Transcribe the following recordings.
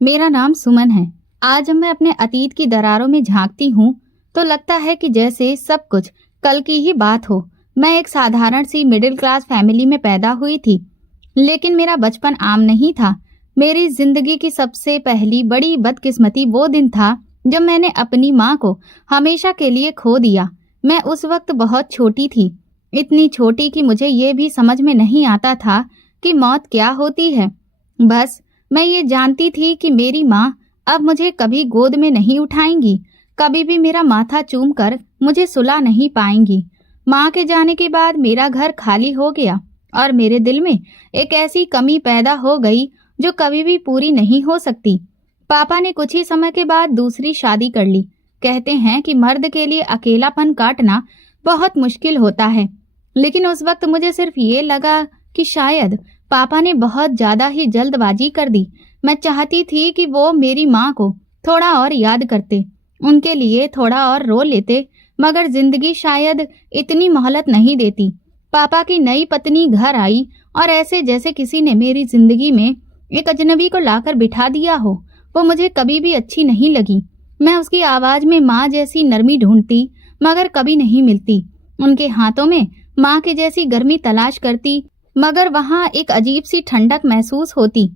मेरा नाम सुमन है। आज जब मैं अपने अतीत की दरारों में झांकती हूँ तो लगता है कि जैसे सब कुछ कल की ही बात हो। मैं एक साधारण सी मिडिल क्लास फैमिली में पैदा हुई थी, लेकिन मेरा बचपन आम नहीं था। मेरी जिंदगी की सबसे पहली बड़ी बदकिस्मती वो दिन था जब मैंने अपनी माँ को हमेशा के लिए खो दिया। मैं उस वक्त बहुत छोटी थी, इतनी छोटी कि मुझे ये भी समझ में नहीं आता था कि मौत क्या होती है। बस मैं ये जानती थी कि मेरी माँ अब मुझे कभी गोद में नहीं उठाएंगी, कभी भी मेरा माथा चूम कर मुझे सुला नहीं पाएंगी। माँ के जाने के बाद मेरा घर खाली हो गया और मेरे दिल में एक ऐसी कमी पैदा हो गई जो कभी भी पूरी नहीं हो सकती। पापा ने कुछ ही समय के बाद दूसरी शादी कर ली। कहते हैं कि मर्द के लिए अकेलापन काटना बहुत मुश्किल होता है, लेकिन उस वक्त मुझे सिर्फ ये लगा कि शायद पापा ने बहुत ज्यादा ही जल्दबाजी कर दी। मैं चाहती थी कि वो मेरी माँ को थोड़ा और याद करते, उनके लिए थोड़ा और रो लेते, मगर जिंदगी शायद इतनी मोहलत नहीं देती। पापा की नई पत्नी घर आई और ऐसे जैसे किसी ने मेरी जिंदगी में एक अजनबी को लाकर बिठा दिया हो। वो मुझे कभी भी अच्छी नहीं लगी। मैं उसकी आवाज में माँ जैसी नरमी ढूंढती, मगर कभी नहीं मिलती। उनके हाथों में माँ के जैसी गर्मी तलाश करती, मगर वहाँ एक अजीब सी ठंडक महसूस होती।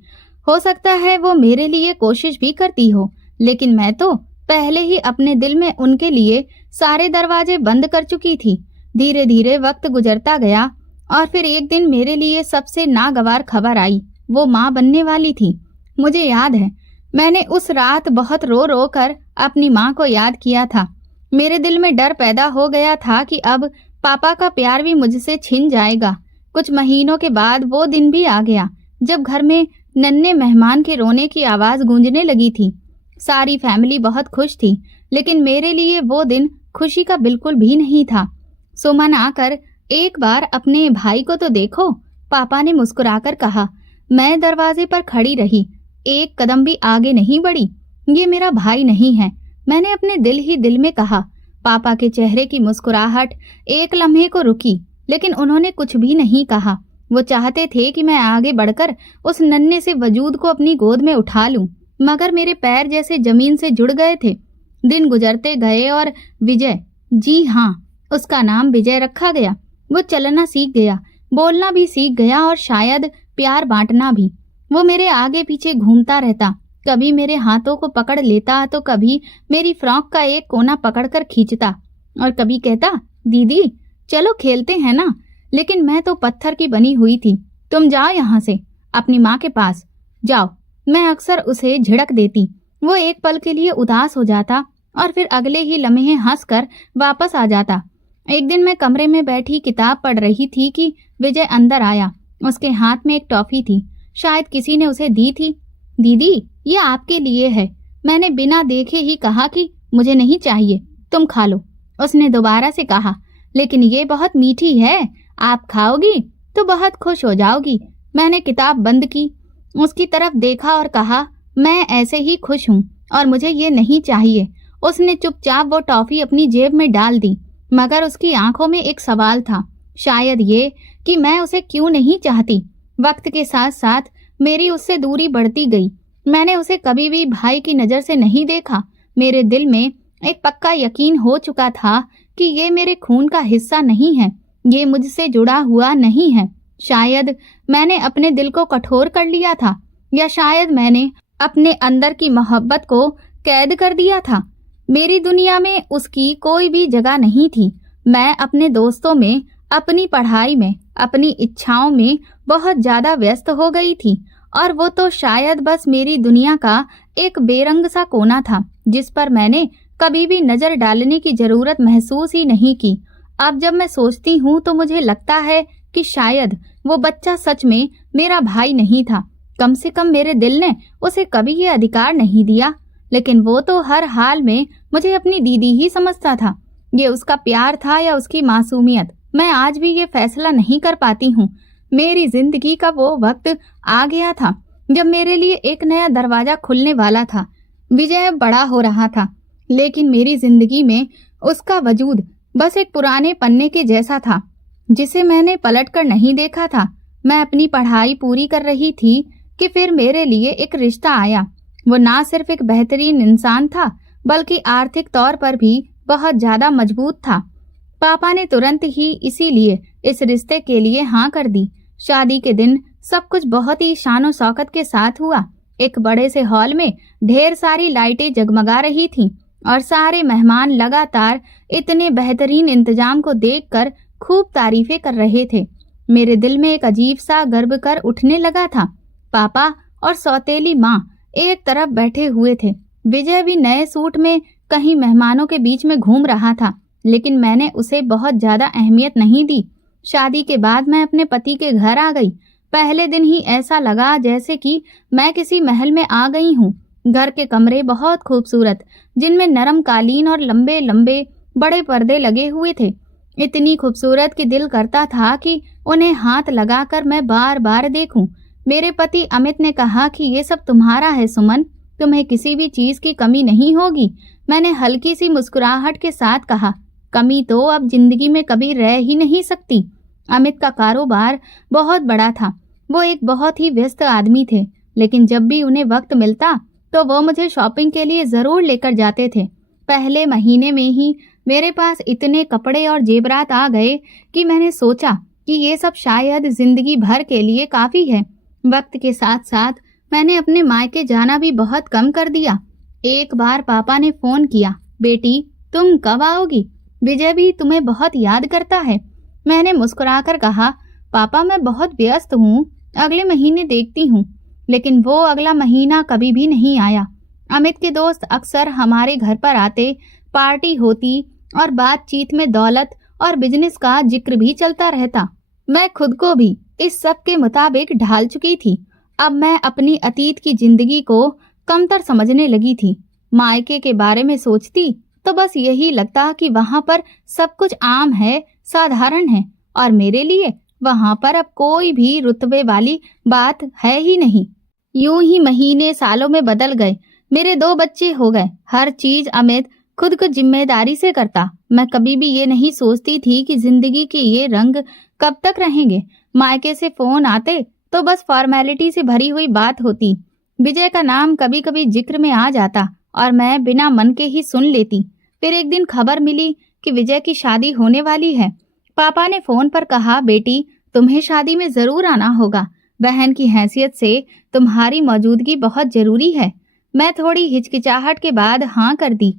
हो सकता है वो मेरे लिए कोशिश भी करती हो, लेकिन मैं तो पहले ही अपने दिल में उनके लिए सारे दरवाजे बंद कर चुकी थी। धीरे धीरे वक्त गुजरता गया और फिर एक दिन मेरे लिए सबसे नागवार खबर आई। वो माँ बनने वाली थी। मुझे याद है, मैंने उस रात बहुत रो रो कर अपनी माँ को याद किया था। मेरे दिल में डर पैदा हो गया था कि अब पापा का प्यार भी मुझसे छिन जाएगा। कुछ महीनों के बाद वो दिन भी आ गया जब घर में नन्हे मेहमान के रोने की आवाज गूंजने लगी थी। सारी फैमिली बहुत खुश थी, लेकिन मेरे लिए वो दिन खुशी का बिल्कुल भी नहीं था। सुमन आकर एक बार अपने भाई को तो देखो, पापा ने मुस्कुराकर कहा। मैं दरवाजे पर खड़ी रही, एक कदम भी आगे नहीं बढ़ी। ये मेरा भाई नहीं है, मैंने अपने दिल ही दिल में कहा। पापा के चेहरे की मुस्कुराहट एक लम्हे को रुकी, लेकिन उन्होंने कुछ भी नहीं कहा। वो चाहते थे कि मैं आगे बढ़कर उस नन्हे से वजूद को अपनी गोद में उठा लूं, मगर मेरे पैर जैसे जमीन से जुड़ गए थे। दिन गुजरते गए और विजय, जी हाँ, उसका नाम विजय रखा गया। वो चलना सीख गया, बोलना भी सीख गया और शायद प्यार बांटना भी। वो मेरे आगे पीछे घूमता रहता, कभी मेरे हाथों को पकड़ लेता तो कभी मेरी फ्रॉक का एक कोना पकड़कर खींचता और कभी कहता, दीदी चलो खेलते हैं ना। लेकिन मैं तो पत्थर की बनी हुई थी। तुम जाओ यहाँ से, अपनी माँ के पास जाओ। मैं अक्सर उसे झिड़क देती। वो एक पल के लिए उदास हो जाता और फिर अगले ही लम्हे हंसकर वापस आ जाता। एक दिन मैं कमरे में बैठी किताब पढ़ रही थी कि विजय अंदर आया। उसके हाथ में एक टॉफी थी, शायद किसी ने उसे दी थी। दीदी ये आपके लिए है। मैंने बिना देखे ही कहा कि मुझे नहीं चाहिए, तुम खा लो। उसने दोबारा से कहा, लेकिन ये बहुत मीठी है, आप खाओगी तो बहुत खुश हो जाओगी। मैंने किताब बंद की, उसकी तरफ देखा और कहा, मैं ऐसे ही खुश हूँ और मुझे ये नहीं चाहिए। उसने चुपचाप वो टॉफी अपनी जेब में डाल दी, मगर उसकी आंखों में एक सवाल था, शायद ये कि मैं उसे क्यों नहीं चाहती। वक्त के साथ साथ मेरी उससे दूरी बढ़ती गई। मैंने उसे कभी भी भाई की नजर से नहीं देखा। मेरे दिल में एक पक्का यकीन हो चुका था कि ये मेरे खून का हिस्सा नहीं है, ये मुझसे जुड़ा हुआ नहीं है। शायद मैंने अपने दिल को कठोर कर लिया था, या शायद मैंने अपने अंदर की मोहब्बत को कैद कर दिया था। मेरी दुनिया में उसकी कोई भी जगह नहीं थी। मैं अपने दोस्तों में, अपनी पढ़ाई में, अपनी इच्छाओं में बहुत ज्यादा व्यस्त हो गई थी और वो तो शायद बस मेरी दुनिया का एक बेरंग सा कोना था जिस पर मैंने कभी भी नजर डालने की जरूरत महसूस ही नहीं की। अब जब मैं सोचती हूँ तो मुझे लगता है कि शायद वो बच्चा सच में मेरा भाई नहीं था। कम से कम मेरे दिल ने उसे कभी ये अधिकार नहीं दिया, लेकिन वो तो हर हाल में मुझे अपनी दीदी ही समझता था। ये उसका प्यार था या उसकी मासूमियत, मैं आज भी ये फैसला नहीं कर पाती हूँ। मेरी जिंदगी का वो वक्त आ गया था जब मेरे लिए एक नया दरवाजा खुलने वाला था। विजय बड़ा हो रहा था, लेकिन मेरी जिंदगी में उसका वजूद बस एक पुराने पन्ने के जैसा था जिसे मैंने पलटकर नहीं देखा था। मैं अपनी पढ़ाई पूरी कर रही थी कि फिर मेरे लिए एक रिश्ता आया। वो ना सिर्फ एक बेहतरीन इंसान था, बल्कि आर्थिक तौर पर भी बहुत ज्यादा मजबूत था। पापा ने तुरंत ही इसीलिए इस रिश्ते के लिए हाँ कर दी। शादी के दिन सब कुछ बहुत ही शानो शौकत के साथ हुआ। एक बड़े से हॉल में ढेर सारी लाइटें जगमगा रही थीं और सारे मेहमान लगातार इतने बेहतरीन इंतजाम को देखकर खूब तारीफें कर रहे थे। मेरे दिल में एक अजीब सा गर्व कर उठने लगा था। पापा और सौतेली माँ एक तरफ बैठे हुए थे। विजय भी नए सूट में कहीं मेहमानों के बीच में घूम रहा था, लेकिन मैंने उसे बहुत ज्यादा अहमियत नहीं दी। शादी के बाद मैं अपने पति के घर आ गई। पहले दिन ही ऐसा लगा जैसे कि मैं किसी महल में आ गई हूँ। घर के कमरे बहुत खूबसूरत, जिनमें नरम कालीन और लंबे लंबे बड़े पर्दे लगे हुए थे। इतनी खूबसूरत कि दिल करता था कि उन्हें हाथ लगाकर मैं बार बार देखूं। मेरे पति अमित ने कहा कि ये सब तुम्हारा है सुमन, तुम्हें किसी भी चीज की कमी नहीं होगी। मैंने हल्की सी मुस्कुराहट के साथ कहा, कमी तो अब जिंदगी में कभी रह ही नहीं सकती। अमित का कारोबार बहुत बड़ा था। वो एक बहुत ही व्यस्त आदमी थे, लेकिन जब भी उन्हें वक्त मिलता तो वो मुझे शॉपिंग के लिए जरूर लेकर जाते थे। पहले महीने में ही मेरे पास इतने कपड़े और जेवरात आ गए कि मैंने सोचा कि ये सब शायद जिंदगी भर के लिए काफी है। वक्त के साथ साथ मैंने अपने मायके जाना भी बहुत कम कर दिया। एक बार पापा ने फोन किया, बेटी तुम कब आओगी? विजय भी तुम्हें बहुत याद करता है। मैंने मुस्कुराकर कहा, पापा मैं बहुत व्यस्त हूँ, अगले महीने देखती हूँ। लेकिन वो अगला महीना कभी भी नहीं आया। अमित के दोस्त अक्सर हमारे घर पर आते, पार्टी होती और बातचीत में दौलत और बिजनेस का जिक्र भी चलता रहता। मैं खुद को भी इस सब के मुताबिक ढाल चुकी थी। अब मैं अपनी अतीत की जिंदगी को कमतर समझने लगी थी। मायके के बारे में सोचती तो बस यही लगता कि वहां पर सब कुछ आम है, साधारण है, और मेरे लिए वहां पर अब कोई भी रुतबे वाली बात है ही नहीं। यूं ही महीने सालों में बदल गए। मेरे 2 बच्चे हो गए। हर चीज अमित खुद को जिम्मेदारी से करता। मैं कभी भी ये नहीं सोचती थी कि जिंदगी के ये रंग कब तक रहेंगे। मायके से फोन आते तो बस फॉर्मेलिटी से भरी हुई बात होती। विजय का नाम कभी कभी जिक्र में आ जाता और मैं बिना मन के ही सुन लेती। फिर एक दिन खबर मिली कि विजय की शादी होने वाली है। पापा ने फोन पर कहा, बेटी तुम्हें शादी में जरूर आना होगा। बहन की हैसियत से तुम्हारी मौजूदगी बहुत जरूरी है। मैं थोड़ी हिचकिचाहट के बाद हाँ कर दी।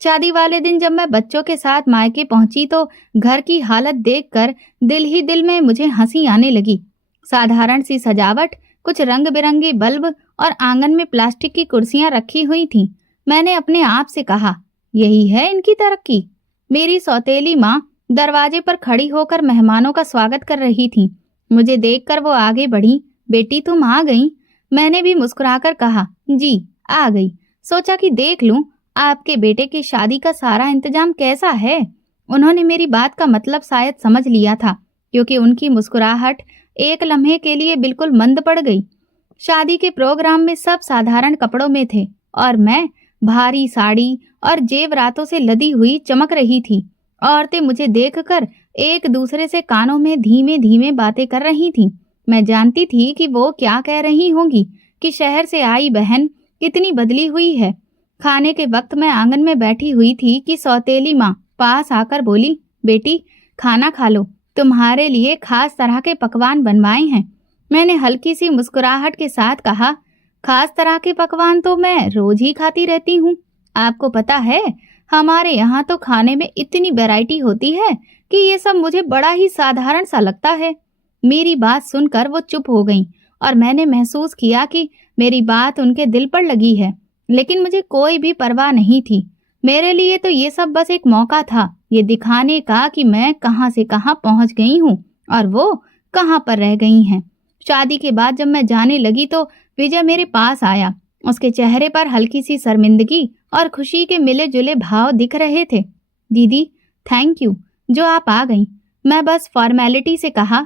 शादी वाले दिन जब मैं बच्चों के साथ मायके पहुंची तो घर की हालत देखकर दिल ही दिल में मुझे हंसी आने लगी। साधारण सी सजावट, कुछ रंग बिरंगे बल्ब और आंगन में प्लास्टिक की कुर्सियां रखी हुई थीं। मैंने अपने आप से कहा, यही है इनकी तरक्की। मेरी सौतेली माँ दरवाजे पर खड़ी होकर मेहमानों का स्वागत कर रही थी। मुझे देखकर वो आगे बढ़ी। बेटी तुम आ गई? मैंने भी मुस्कुराकर कहा, जी आ गई। सोचा कि देख लूं आपके बेटे की शादी का सारा इंतजाम कैसा है। उन्होंने मेरी बात का मतलब शायद समझ लिया था, क्योंकि उनकी मुस्कुराहट एक लम्हे के लिए बिल्कुल मंद पड़ गई। शादी के प्रोग्राम में सब साधारण कपड़ों में थे और मैं भारी साड़ी और जेवरातों से लदी हुई चमक रही थी। औरतें मुझे देखकर एक दूसरे से कानों में धीमे धीमे बातें कर रही थीं। मैं जानती थी कि वो क्या कह रही होंगी कि शहर से आई बहन कितनी बदली हुई है। खाने के वक्त मैं आंगन में बैठी हुई थी कि सौतेली माँ पास आकर बोली, बेटी खाना खा लो, तुम्हारे लिए खास तरह के पकवान बनवाए हैं। मैंने हल्की सी मुस्कुराहट के साथ कहा, खास तरह के पकवान तो मैं रोज ही खाती रहती हूँ। आपको पता है हमारे यहाँ तो खाने में इतनी वैरायटी होती है कि ये सब मुझे बड़ा ही साधारण सा लगता है। मेरी बात सुनकर वो चुप हो गईं और मैंने महसूस किया कि मेरी बात उनके दिल पर लगी है, लेकिन मुझे कोई भी परवाह नहीं थी। मेरे लिए तो ये सब बस एक मौका था, ये दिखाने का कि मैं कहाँ से कहाँ पहुँच गई हूँ और वो कहाँ पर रह गई हैं। शादी के बाद जब मैं जाने लगी तो विजय मेरे पास आया। उसके चेहरे पर हल्की सी शर्मिंदगी और खुशी के मिले जुले भाव दिख रहे थे। दीदी थैंक यू जो आप आ गईं। मैं बस फॉर्मेलिटी से कहा,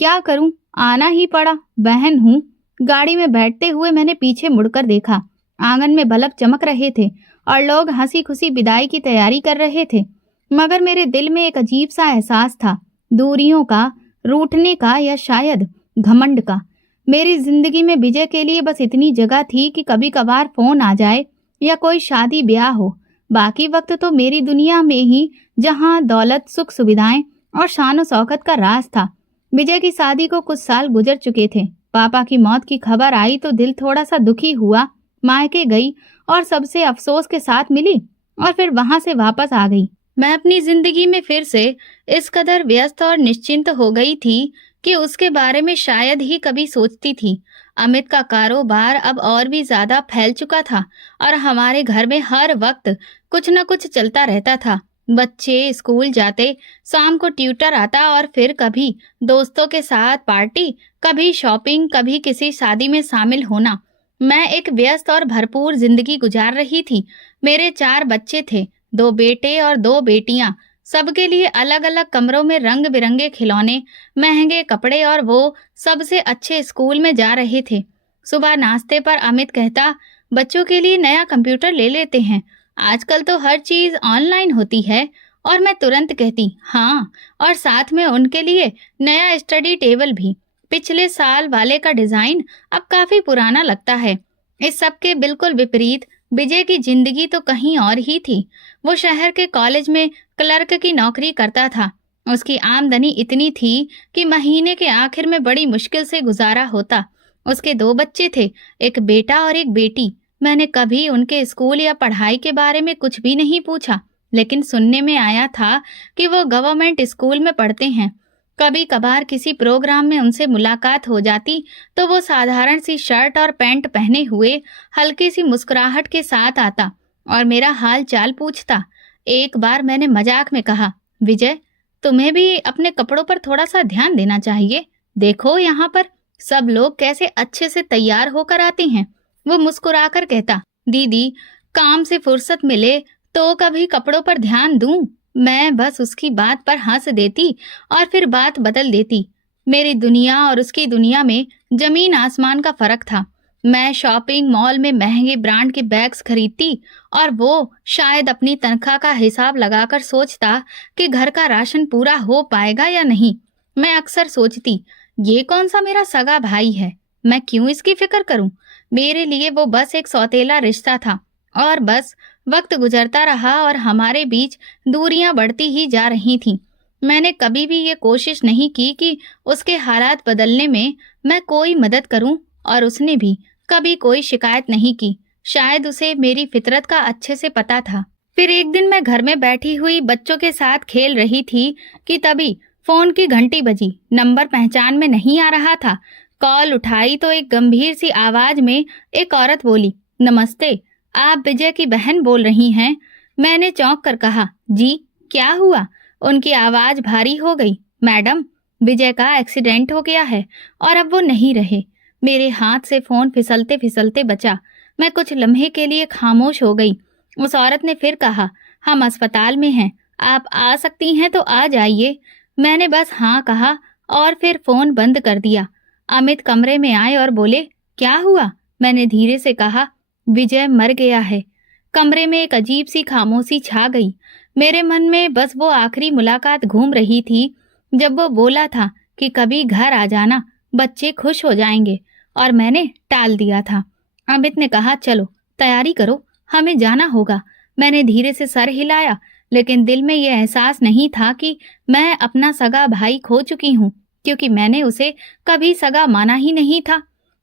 क्या करूं, आना ही पड़ा, बहन हूं। गाड़ी में बैठते हुए मैंने पीछे मुड़कर देखा। आंगन में बल्ब चमक रहे थे और लोग हंसी खुशी विदाई की तैयारी कर रहे थे, मगर मेरे दिल में एक अजीब सा एहसास था, दूरियों का, रूठने का या शायद घमंड का। मेरी जिंदगी में विजय के लिए बस इतनी जगह थी कि कभी कभार फोन आ जाए या कोई शादी ब्याह हो। बाकी वक्त तो मेरी दुनिया में ही, जहां दौलत, सुख सुविधाएं और शान शौकत का राज था। विजय की शादी को कुछ साल गुजर चुके थे। पापा की मौत की खबर आई तो दिल थोड़ा सा दुखी हुआ। मायके गई और सबसे अफसोस के साथ मिली और फिर वहां से वापस आ गई। मैं अपनी जिंदगी में फिर से इस कदर व्यस्त और निश्चिंत हो गई थी कि उसके बारे में शायद ही कभी सोचती थी। अमित का कारोबार अब और भी ज्यादा फैल चुका था और हमारे घर में हर वक्त कुछ न कुछ चलता रहता था। बच्चे स्कूल जाते, शाम को ट्यूटर आता और फिर कभी दोस्तों के साथ पार्टी, कभी शॉपिंग, कभी किसी शादी में शामिल होना। मैं एक व्यस्त और भरपूर जिंदगी गुजार रही थी। मेरे 4 बच्चे थे, 2 बेटे और 2 बेटियां। सबके लिए अलग अलग कमरों में रंग बिरंगे खिलौने, महंगे कपड़े और वो सबसे अच्छे स्कूल में जा रहे थे। सुबह नाश्ते पर अमित कहता, बच्चों के लिए नया कंप्यूटर ले लेते हैं, आजकल तो हर चीज ऑनलाइन होती है। और मैं तुरंत कहती हाँ, और साथ में उनके लिए नया स्टडी टेबल भी। पिछले साल वाले का डिजाइन अब काफी पुराना लगता है। इस सब के बिल्कुल विपरीत विजय की जिंदगी तो कहीं और ही थी। वो शहर के कॉलेज में क्लर्क की नौकरी करता था। उसकी आमदनी इतनी थी कि महीने के आखिर में बड़ी मुश्किल से गुजारा होता। उसके 2 बच्चे थे, एक बेटा और एक बेटी। मैंने कभी उनके स्कूल या पढ़ाई के बारे में कुछ भी नहीं पूछा, लेकिन सुनने में आया था कि वो गवर्नमेंट स्कूल में पढ़ते हैं। कभी कभार किसी प्रोग्राम में उनसे मुलाकात हो जाती तो वो साधारण सी शर्ट और पैंट पहने हुए हल्की सी मुस्कुराहट के साथ आता और मेरा हाल चाल पूछता। एक बार मैंने मजाक में कहा, विजय, तुम्हें भी अपने कपड़ों पर थोड़ा सा ध्यान देना चाहिए। देखो यहाँ पर सब लोग कैसे अच्छे से तैयार होकर आते हैं। वो मुस्कुराकर कहता, दीदी, काम से फुर्सत मिले तो कभी कपड़ों पर ध्यान दूं। मैं बस उसकी बात पर हंस देती और फिर बात बदल देती। मेरी दुनिया और उसकी दुनिया में जमीन आसमान का फर्क था। मैं शॉपिंग मॉल में महंगे ब्रांड के बैग्स खरीदती और वो शायद अपनी तनख्वाह का हिसाब लगाकर सोचता कि घर का राशन पूरा हो पाएगा या नहीं। मैं अक्सर सोचती, ये कौन सा मेरा सगा भाई है, मैं क्यों इसकी फिक्र करूं। मेरे लिए वो बस एक सौतेला रिश्ता था और बस वक्त गुजरता रहा और हमारे बीच दूरियां बढ़ती ही जा रही थीं। मैंने कभी भी ये कोशिश नहीं की कि उसके हालात बदलने में मैं कोई मदद करूं और उसने भी कभी कोई शिकायत नहीं की। शायद उसे मेरी फितरत का अच्छे से पता था। फिर एक दिन मैं घर में बैठी हुई बच्चों के साथ खेल रही थी कि तभी फोन की घंटी बजी। नंबर पहचान में नहीं आ रहा था। कॉल उठाई तो एक गंभीर सी आवाज में एक औरत बोली, नमस्ते, आप विजय की बहन बोल रही हैं? मैंने चौंक कर कहा, जी, क्या हुआ? उनकी आवाज भारी हो गई। मैडम, विजय का एक्सीडेंट हो गया है और अब वो नहीं रहे। मेरे हाथ से फोन फिसलते फिसलते बचा। मैं कुछ लम्हे के लिए खामोश हो गई। उस औरत ने फिर कहा, हम अस्पताल में हैं, आप आ सकती हैं तो आ जाइए। मैंने बस हाँ कहा और फिर फोन बंद कर दिया। अमित कमरे में आए और बोले, क्या हुआ? मैंने धीरे से कहा, विजय मर गया है। कमरे में एक अजीब सी खामोशी छा गई। मेरे मन में बस वो आखिरी मुलाकात घूम रही थी जब वो बोला था कि कभी घर आ जाना, बच्चे खुश हो जाएंगे, और मैंने टाल दिया था। अमित ने कहा, चलो तैयारी करो, हमें जाना होगा। मैंने धीरे से सर हिलाया, लेकिन दिल में यह एहसास नहीं था कि मैं अपना सगा भाई खो चुकी हूँ, क्योंकि मैंने उसे कभी सगा माना ही नहीं था।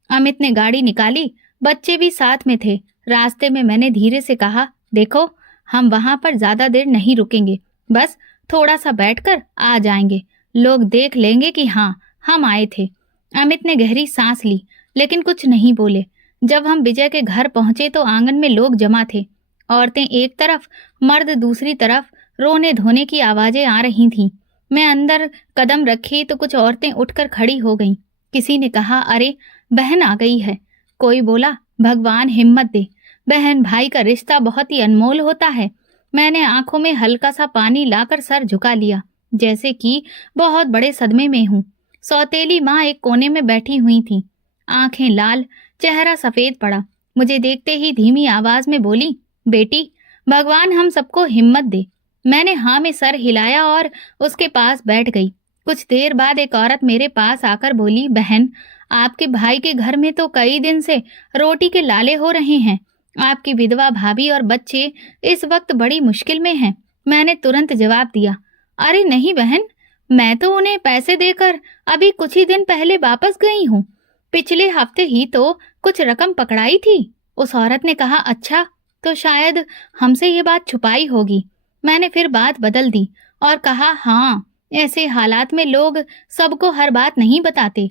अमित ने गाड़ी निकाली, बच्चे भी साथ में थे। रास्ते में मैंने धीरे से कहा, देखो, हम वहां पर ज्यादा देर नहीं रुकेंगे, बस थोड़ा सा बैठकर आ जाएंगे। लोग देख लेंगे कि हाँ, हम आए थे। अमित ने गहरी सांस ली, लेकिन कुछ नहीं बोले। जब हम विजय के घर पहुंचे तो आंगन में लोग जमा थे। औरतें एक तरफ, मर्द दूसरी तरफ। रोने धोने की आवाजें आ रही थीं। मैं अंदर कदम रखी तो कुछ औरतें उठकर खड़ी हो गईं। किसी ने कहा, अरे, बहन आ गई है। कोई बोला, भगवान हिम्मत दे, बहन भाई का रिश्ता बहुत ही अनमोल होता है। मैंने आंखों में हल्का सा पानी लाकर सर झुका लिया, जैसे कि बहुत बड़े सदमे में हूँ। सौतेली माँ एक कोने में बैठी हुई थी, आंखें लाल, चेहरा सफेद पड़ा। मुझे देखते ही धीमी आवाज में बोली, बेटी, भगवान हम सबको हिम्मत दे। मैंने हाँ में सर हिलाया और उसके पास बैठ गई। कुछ देर बाद एक औरत मेरे पास आकर बोली, बहन, आपके भाई के घर में तो कई दिन से रोटी के लाले हो रहे हैं। आपकी विधवा भाभी और बच्चे इस वक्त बड़ी मुश्किल में हैं। मैंने तुरंत जवाब दिया, अरे नहीं बहन, मैं तो उन्हें पैसे देकर अभी कुछ ही दिन पहले वापस गई हूँ। पिछले हफ्ते ही तो कुछ रकम पकड़ाई थी। उस औरत ने कहा, अच्छा, तो शायद हमसे ये बात छुपाई होगी। मैंने फिर बात बदल दी और कहा, हाँ, ऐसे हालात में लोग सबको हर बात नहीं बताते।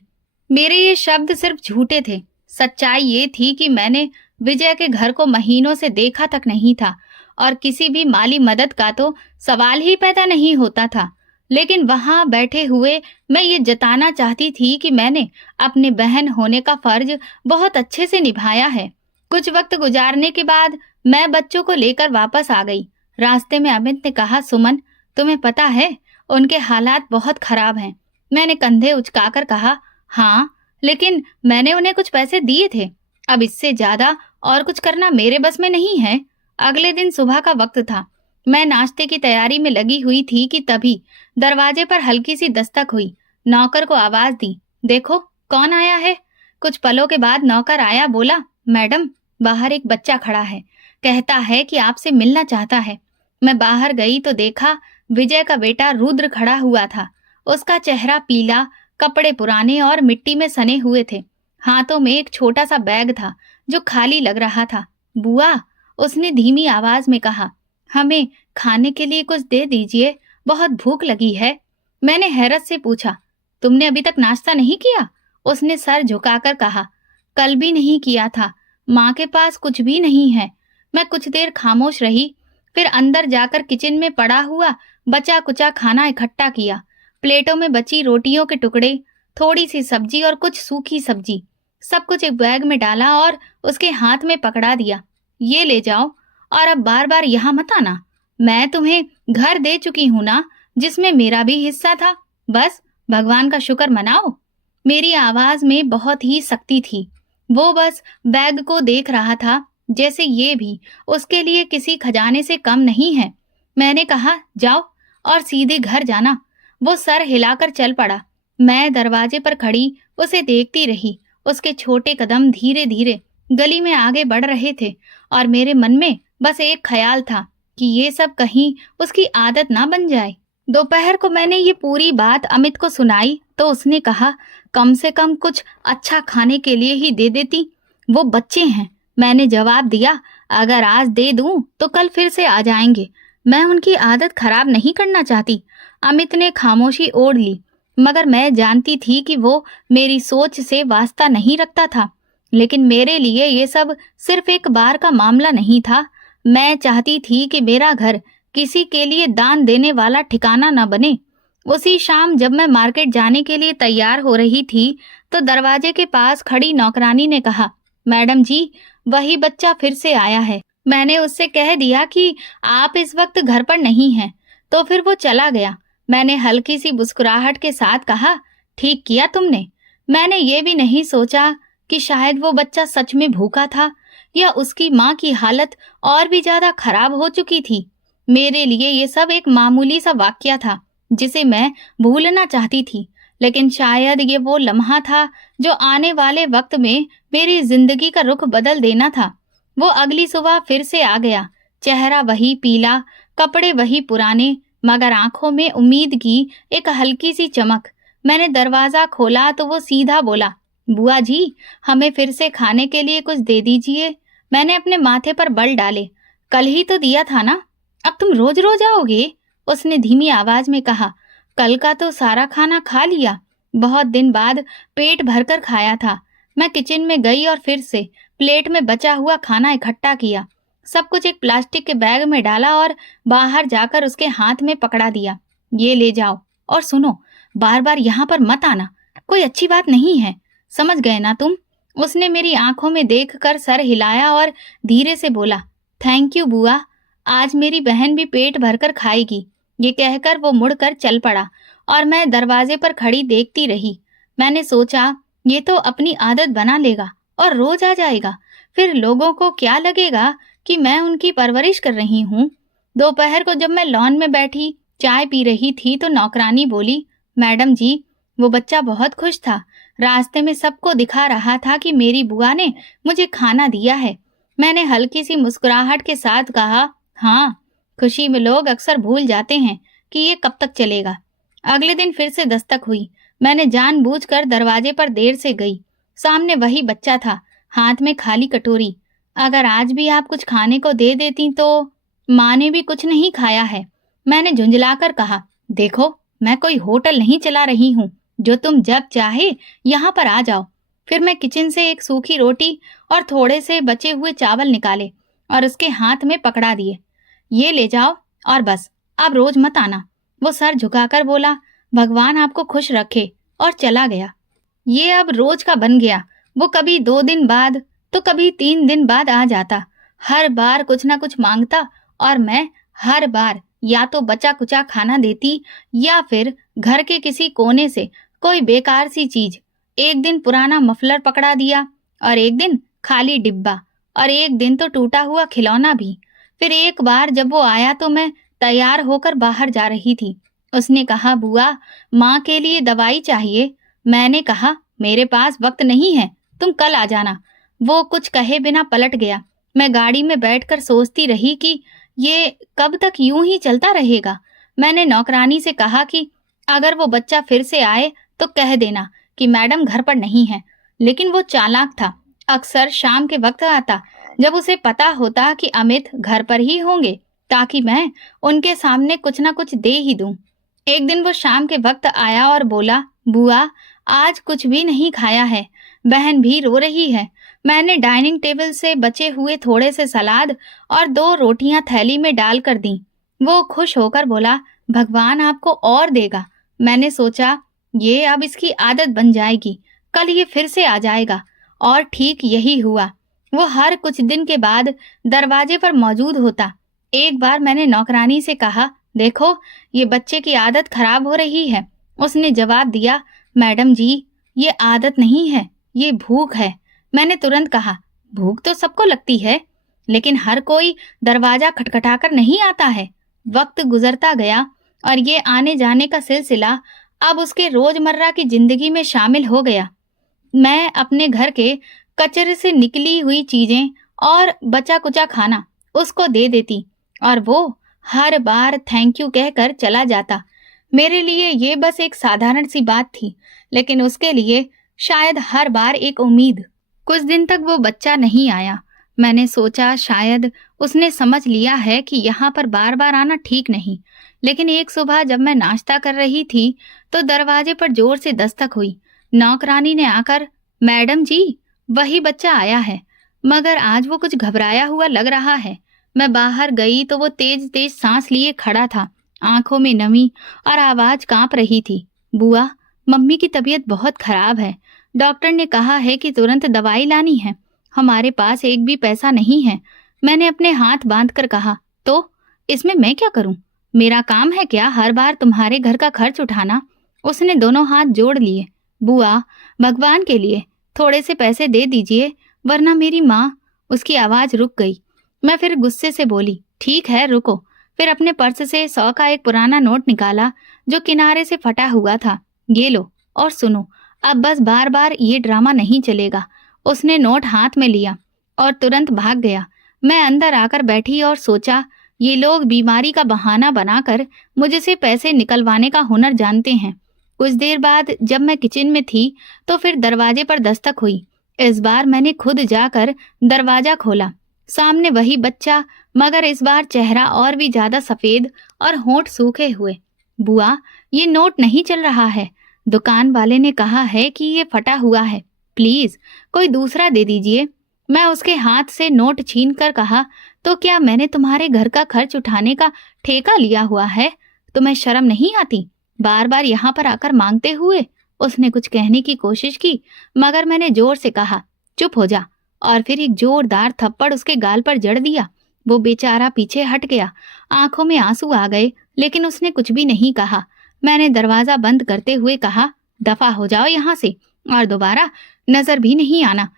मेरे ये शब्द सिर्फ झूठे थे। सच्चाई ये थी कि मैंने विजय के घर को महीनों से देखा तक नहीं था और किसी भी माली मदद का तो सवाल ही पैदा नहीं होता था। लेकिन वहां बैठे हुए मैं ये जताना चाहती थी कि मैंने अपने बहन होने का फर्ज बहुत अच्छे से निभाया है। कुछ वक्त गुजारने के बाद मैं बच्चों को लेकर वापस आ गई। रास्ते में अमित ने कहा, सुमन, तुम्हें पता है उनके हालात बहुत खराब हैं। मैंने कंधे उचकाकर कहा, हाँ, लेकिन मैंने उन्हें कुछ पैसे दिए थे। अब इससे ज्यादा और कुछ करना मेरे बस में नहीं है। अगले दिन सुबह का वक्त था। मैं नाश्ते की तैयारी में लगी हुई थी कि तभी दरवाजे पर हल्की सी दस्तक हुई। नौकर को आवाज दी, देखो कौन आया है। कुछ पलों के बाद नौकर आया, बोला, मैडम, बाहर एक बच्चा खड़ा है, कहता है कि आपसे मिलना चाहता है। मैं बाहर गई तो देखा विजय का बेटा रुद्र खड़ा हुआ था। उसका चेहरा पीला, कपड़े पुराने और मिट्टी में सने हुए थे। हाथों में एक छोटा सा बैग था जो खाली लग रहा था। बुआ, उसने धीमी आवाज में कहा, हमें खाने के लिए कुछ दे दीजिए, बहुत भूख लगी है। मैंने हैरत से पूछा, तुमने अभी तक नाश्ता नहीं किया? उसने सर झुकाकर कहा, कल भी नहीं किया था, माँ के पास कुछ भी नहीं है। मैं कुछ देर खामोश रही, फिर अंदर जाकर किचन में पड़ा हुआ बचा कुचा खाना इकट्ठा किया। प्लेटों में बची रोटियों के टुकड़े, थोड़ी सी सब्जी और कुछ सूखी सब्जी, सब कुछ एक बैग में डाला और उसके हाथ में पकड़ा दिया। ये ले जाओ और अब बार बार यहाँ मत आना। मैं तुम्हें घर दे चुकी हूँ ना, जिसमें मेरा भी हिस्सा था। बस भगवान का शुक्र मनाओ। मेरी आवाज में बहुत ही सख्ती थी। वो बस बैग को देख रहा था, जैसे ये भी उसके लिए किसी खजाने से कम नहीं है। मैंने कहा, जाओ और सीधे घर जाना। वो सर हिलाकर चल पड़ा। मैं दरवाजे पर खड़ी उसे देखती रही। उसके छोटे कदम धीरे धीरे गली में आगे बढ़ रहे थे और मेरे मन में बस एक ख्याल था कि ये सब कहीं उसकी आदत ना बन जाए। दोपहर को मैंने ये पूरी बात अमित को सुनाई तो उसने कहा, कम से कम कुछ अच्छा खाने के लिए ही दे देती, वो बच्चे हैं। मैंने जवाब दिया, अगर आज दे दूं तो कल फिर से आ जाएंगे। मैं उनकी आदत खराब नहीं करना चाहती। अमित ने खामोशी ओढ़ ली, मगर मैं जानती थी कि वो मेरी सोच से वास्ता नहीं रखता था। लेकिन मेरे लिए ये सब सिर्फ एक बार का मामला नहीं था। मैं चाहती थी कि मेरा घर किसी के लिए दान देने वाला ठिकाना न बने। उसी शाम जब मैं मार्केट जाने के लिए तैयार हो रही थी तो दरवाजे के पास खड़ी नौकरानी ने कहा, मैडम जी, वही बच्चा फिर से आया है। मैंने उससे कह दिया कि आप इस वक्त घर पर नहीं हैं, तो फिर वो चला गया। मैंने हल्की सी मुस्कुराहट के साथ कहा, ठीक किया तुमने। मैंने ये भी नहीं सोचा कि शायद वो बच्चा सच में भूखा था या उसकी माँ की हालत और भी ज्यादा खराब हो चुकी थी। मेरे लिए ये सब एक मामूली सा वाकया था जिसे मैं भूलना चाहती थी, लेकिन शायद ये वो लम्हा था जो आने वाले वक्त में मेरी जिंदगी का रुख बदल देना था। वो अगली सुबह फिर से आ गया। चेहरा वही पीला, कपड़े वही पुराने, मगर आंखों में उम्मीद की एक हल्की सी चमक। मैंने दरवाजा खोला तो वो सीधा बोला, बुआ जी, हमें फिर से खाने के लिए कुछ दे दीजिए। मैंने अपने माथे पर बल डाले। कल ही तो दिया था ना, अब तुम रोज रोज आओगे? उसने धीमी आवाज में कहा, कल का तो सारा खाना खा लिया, बहुत दिन बाद पेट भरकर खाया था। मैं किचन में गई और फिर से प्लेट में बचा हुआ खाना इकट्ठा किया। सब कुछ एक प्लास्टिक के बैग में डाला और बाहर जाकर उसके हाथ में पकड़ा दिया। ये ले जाओ और सुनो, बार बार यहाँ पर मत आना, कोई अच्छी बात नहीं है, समझ गए ना तुम? उसने मेरी आंखों में देखकर सर हिलाया और धीरे से बोला, थैंक यू बुआ, आज मेरी बहन भी पेट भरकर खाएगी। ये कहकर वो मुड़कर चल पड़ा और मैं दरवाजे पर खड़ी देखती रही। मैंने सोचा, ये तो अपनी आदत बना लेगा और रोज आ जाएगा, फिर लोगों को क्या लगेगा कि मैं उनकी परवरिश कर रही हूँ। दोपहर को जब मैं लॉन में बैठी चाय पी रही थी तो नौकरानी बोली, मैडम जी, वो बच्चा बहुत खुश था। रास्ते में सबको दिखा रहा था कि मेरी बुआ ने मुझे खाना दिया है। मैंने हल्की सी मुस्कुराहट के साथ कहा, हाँ, खुशी में लोग अक्सर भूल जाते हैं कि ये कब तक चलेगा। अगले दिन फिर से दस्तक हुई। मैंने जानबूझकर दरवाजे पर देर से गई। सामने वही बच्चा था, हाथ में खाली कटोरी। अगर आज भी आप कुछ खाने को दे देती तो। माँ ने भी कुछ नहीं खाया है। मैंने झुंझलाकर कहा, देखो, मैं कोई होटल नहीं चला रही हूँ जो तुम जब चाहे यहाँ पर आ जाओ। फिर मैं किचन से एक सूखी रोटी और थोड़े से बचे हुए चावल निकाले और उसके हाथ में पकड़ा दिए। ये ले जाओ और बस, अब रोज मत आना। वो सर झुकाकर बोला, भगवान आपको खुश रखे, और चला गया। ये अब रोज का बन गया। वो कभी 2 दिन बाद तो कभी 3 दिन बाद आ जाता। हर बार कुछ ना कुछ मांगता और मैं हर बार या तो बचा कुचा खाना देती या फिर घर के किसी कोने से कोई बेकार सी चीज। एक दिन पुराना मफलर पकड़ा दिया और एक दिन खाली डिब्बा और एक दिन तो टूटा हुआ खिलौना भी। फिर एक बार जब वो आया तो मैं तैयार होकर बाहर जा रही थी। उसने कहा, बुआ, माँ के लिए दवाई चाहिए। मैंने कहा, मेरे पास वक्त नहीं है, तुम कल आ जाना। वो कुछ कहे बिना पलट गया। मैं गाड़ी में बैठकर सोचती रही कि ये कब तक यूं ही चलता रहेगा। मैंने नौकरानी से कहा कि अगर वो बच्चा फिर से आए तो कह देना कि मैडम घर पर नहीं है। लेकिन वो चालाक था। अक्सर शाम के वक्त आता जब उसे पता होता कि अमित घर पर ही होंगे, ताकि मैं उनके सामने कुछ ना कुछ दे ही दूं। एक दिन वो शाम के वक्त आया और बोला, बुआ, आज कुछ भी नहीं खाया है। बहन भी रो रही है। मैंने डाइनिंग टेबल से बचे हुए थोड़े से सलाद और 2 रोटियां थैली में डाल कर दी। वो खुश होकर बोला, भगवान आपको और देगा। मैंने सोचा, ये अब इसकी आदत बन जाएगी, कल ये फिर से आ जाएगा। और ठीक यही हुआ। वो हर कुछ दिन के बाद दरवाजे पर मौजूद होता। एक बार मैंने नौकरानी से कहा, देखो, ये बच्चे की आदत खराब हो रही है। उसने जवाब दिया, मैडम जी, ये आदत नहीं है, ये भूख है। मैंने तुरंत कहा, भूख तो सबको लगती है, लेकिन हर कोई दरवाजा खटखटाकर नहीं आता है। वक्त गुजरता गया और ये आने जाने का सिलसिला अब उसके रोजमर्रा की जिंदगी में शामिल हो गया। मैं अपने घर के कचरे से निकली हुई चीजें और बचा कुचा खाना उसको दे देती और वो हर बार थैंक यू कहकर चला जाता। मेरे लिए ये बस एक साधारण सी बात थी, लेकिन उसके लिए शायद हर बार एक उम्मीद। कुछ दिन तक वो बच्चा नहीं आया। मैंने सोचा शायद उसने समझ लिया है कि यहाँ पर बार बार आना ठीक नहीं। लेकिन एक सुबह जब मैं नाश्ता कर रही थी तो दरवाजे पर जोर से दस्तक हुई। नौकरानी ने आकर, मैडम जी, वही बच्चा आया है, मगर आज वो कुछ घबराया हुआ लग रहा है। मैं बाहर गई तो वो तेज तेज सांस लिए खड़ा था, आंखों में नमी और आवाज कांप रही थी। बुआ, मम्मी की तबीयत बहुत खराब है। डॉक्टर ने कहा है कि तुरंत दवाई लानी है। हमारे पास एक भी पैसा नहीं है। मैंने अपने हाथ बांधकर कहा, तो इसमें मैं क्या करूं? मेरा काम है क्या हर बार तुम्हारे घर का खर्च उठाना? उसने दोनों हाथ जोड़ लिए। बुआ, भगवान के लिए थोड़े से पैसे दे दीजिए, वरना मेरी माँ। उसकी आवाज रुक गई। मैं फिर गुस्से से बोली, ठीक है, रुको। फिर अपने पर्स से 100 का एक पुराना नोट निकाला जो किनारे से फटा हुआ था। ये लो और सुनो, अब बस बार बार ये ड्रामा नहीं चलेगा। उसने नोट हाथ में लिया और तुरंत भाग गया। मैं अंदर आकर बैठी और सोचा, ये लोग बीमारी का बहाना बनाकर मुझसे पैसे निकलवाने का हुनर जानते हैं। कुछ देर बाद जब मैं किचन में थी तो फिर दरवाजे पर दस्तक हुई। इस बार मैंने खुद जाकर दरवाजा खोला। सामने वही बच्चा, मगर इस बार चेहरा और भी ज्यादा सफेद और होंठ सूखे हुए। बुआ, ये नोट नहीं चल रहा है। दुकान वाले ने कहा है कि ये फटा हुआ है, प्लीज कोई दूसरा दे दीजिए। मैं उसके हाथ से नोट छीन कर कहा, तो क्या मैंने तुम्हारे घर का खर्च उठाने का ठेका लिया हुआ है? तुम्हें शर्म नहीं आती बार बार यहाँ पर आकर मांगते हुए? उसने कुछ कहने की कोशिश की, मगर मैंने जोर से कहा, चुप हो जा, और फिर एक जोरदार थप्पड़ उसके गाल पर जड़ दिया। वो बेचारा पीछे हट गया। आंखों में आंसू आ गए, लेकिन उसने कुछ भी नहीं कहा। मैंने दरवाजा बंद करते हुए कहा, दफा हो जाओ यहाँ से और दोबारा नजर भी नहीं आना।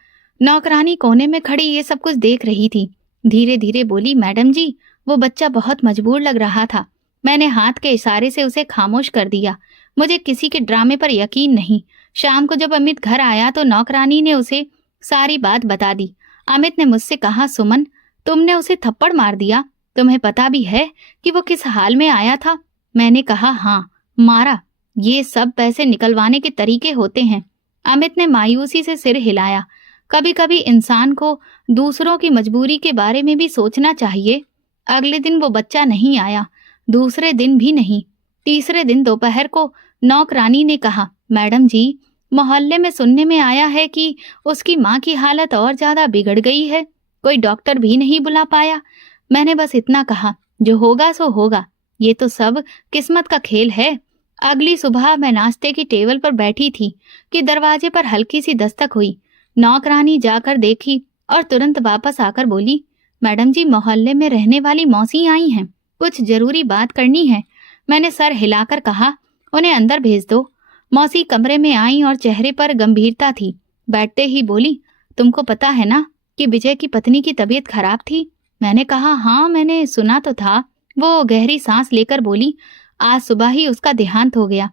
नौकरानी कोने में खड़ी ये सब कुछ देख रही थी। धीरे धीरे बोली, मैडम जी, वो बच्चा बहुत मजबूर लग रहा था। मैंने हाथ के इशारे से उसे खामोश कर दिया। मुझे किसी के ड्रामे पर यकीन नहीं। शाम को जब अमित घर आया तो नौकरानी ने उसे सारी बात बता दी। अमित ने मुझसे कहा, सुमन, तुमने उसे थप्पड़ मार दिया। तुम्हें पता भी है कि वो किस हाल में आया था? मैंने कहा, हाँ, मारा। ये सब पैसे निकलवाने के तरीके होते हैं। अमित ने मायूसी से सिर हिलाया। कभी कभी इंसान को दूसरों की मजबूरी के बारे में भी सोचना चाहिए। अगले दिन वो बच्चा नहीं आया, दूसरे दिन भी नहीं। तीसरे दिन दोपहर को नौकरानी ने कहा, मैडम जी, मोहल्ले में सुनने में आया है कि उसकी माँ की हालत और ज्यादा बिगड़ गई है। कोई डॉक्टर भी नहीं बुला पाया। मैंने बस इतना कहा, जो होगा सो होगा, ये तो सब किस्मत का खेल है। अगली सुबह मैं नाश्ते की टेबल पर बैठी थी कि दरवाजे पर हल्की सी दस्तक हुई। नौकरानी जाकर देखी और तुरंत वापस आकर बोली, मैडम जी, मोहल्ले में रहने वाली मौसी आई हैं, कुछ जरूरी बात करनी है। मैंने सर हिलाकर कहा, उन्हें अंदर भेज दो। मौसी कमरे में आई और चेहरे पर गंभीरता थी। बैठते ही बोली, तुमको पता है ना कि विजय की पत्नी की तबीयत खराब थी? मैंने कहा, हाँ, मैंने सुना तो था। वो गहरी सांस लेकर बोली, आज सुबह ही उसका देहांत हो गया।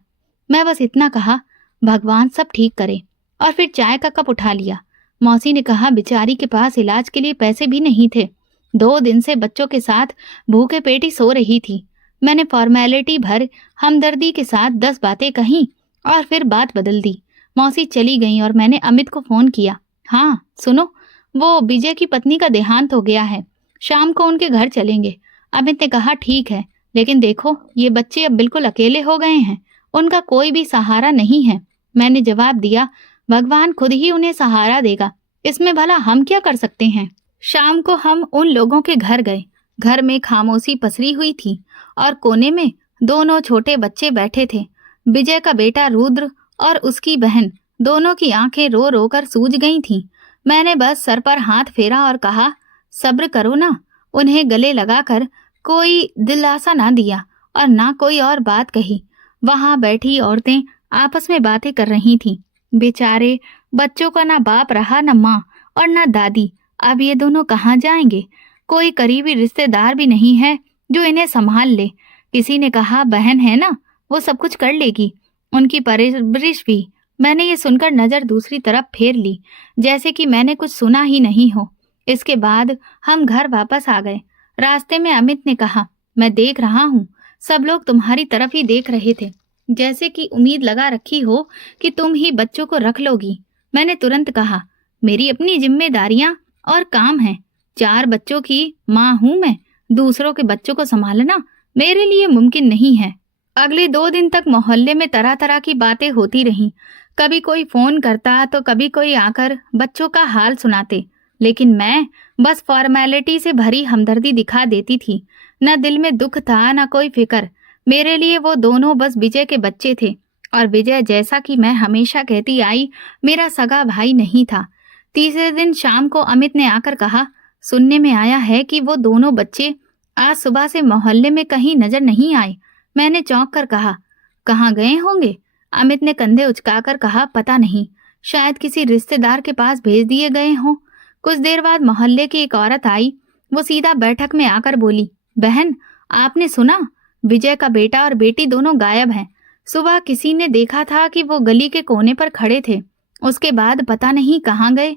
मैं बस इतना कहा, भगवान सब ठीक करे, और फिर चाय का कप उठा लिया। मौसी ने कहा, बेचारी के पास इलाज के लिए पैसे भी नहीं थे। 2 दिन से बच्चों के साथ भूखे पेट ही सो रही थी। मैंने फॉर्मेलिटी भर हमदर्दी के साथ 10 बातें कहीं और फिर बात बदल दी। मौसी चली गई और मैंने अमित को फोन किया। हाँ सुनो, वो विजय की पत्नी का देहांत हो गया है, शाम को उनके घर चलेंगे। अमित ने कहा, ठीक है, लेकिन देखो, ये बच्चे अब बिल्कुल अकेले हो गए हैं, उनका कोई भी सहारा नहीं है। मैंने जवाब दिया, भगवान खुद ही उन्हें सहारा देगा, इसमें भला हम क्या कर सकते हैं। शाम को हम उन लोगों के घर गए। घर में खामोशी पसरी हुई थी और कोने में दोनों छोटे बच्चे बैठे थे। विजय का बेटा रुद्र और उसकी बहन, दोनों की आंखें रो रो कर सूज गई थीं। मैंने बस सर पर हाथ फेरा और कहा, सब्र करो ना। उन्हें गले लगाकर कोई दिलासा ना दिया और ना कोई और बात कही। वहां बैठी औरतें आपस में बातें कर रही थीं। बेचारे बच्चों का ना बाप रहा, ना माँ और ना दादी। अब ये दोनों कहाँ जाएंगे? कोई करीबी रिश्तेदार भी नहीं है जो इन्हें संभाल ले। किसी ने कहा, बहन है ना, वो सब कुछ कर लेगी, उनकी परवरिश भी। मैंने ये सुनकर नजर दूसरी तरफ फेर ली, जैसे कि मैंने कुछ सुना ही नहीं हो। इसके बाद हम घर वापस आ गए। रास्ते में अमित ने कहा, मैं देख रहा हूँ, सब लोग तुम्हारी तरफ ही देख रहे थे, जैसे कि उम्मीद लगा रखी हो कि तुम ही बच्चों को रख लोगी। मैंने तुरंत कहा, मेरी अपनी जिम्मेदारियां और काम है। 4 बच्चों की माँ हूँ मैं, दूसरों के बच्चों को संभालना मेरे लिए मुमकिन नहीं है। अगले 2 दिन तक मोहल्ले में तरह तरह की बातें होती रहीं। कभी कोई फोन करता तो कभी कोई आकर बच्चों का हाल सुनाते, लेकिन मैं बस फॉर्मेलिटी से भरी हमदर्दी दिखा देती थी। न दिल में दुख था, न कोई फिक्र। मेरे लिए वो दोनों बस विजय के बच्चे थे, और विजय, जैसा कि मैं हमेशा कहती आई, मेरा सगा भाई नहीं था। तीसरे दिन शाम को अमित ने आकर कहा, सुनने में आया है कि वो दोनों बच्चे आज सुबह से मोहल्ले में कहीं नजर नहीं आए। मैंने चौंक कर कहा, कहाँ गए होंगे? अमित ने कंधे उचकाकर कहा, पता नहीं, शायद किसी रिश्तेदार के पास भेज दिए गए हों। कुछ देर बाद मोहल्ले की एक औरत आई। वो सीधा बैठक में आकर बोली, बहन, आपने सुना? विजय का बेटा और बेटी दोनों गायब हैं। सुबह किसी ने देखा था कि वो गली के कोने पर खड़े थे, उसके बाद पता नहीं कहाँ गए।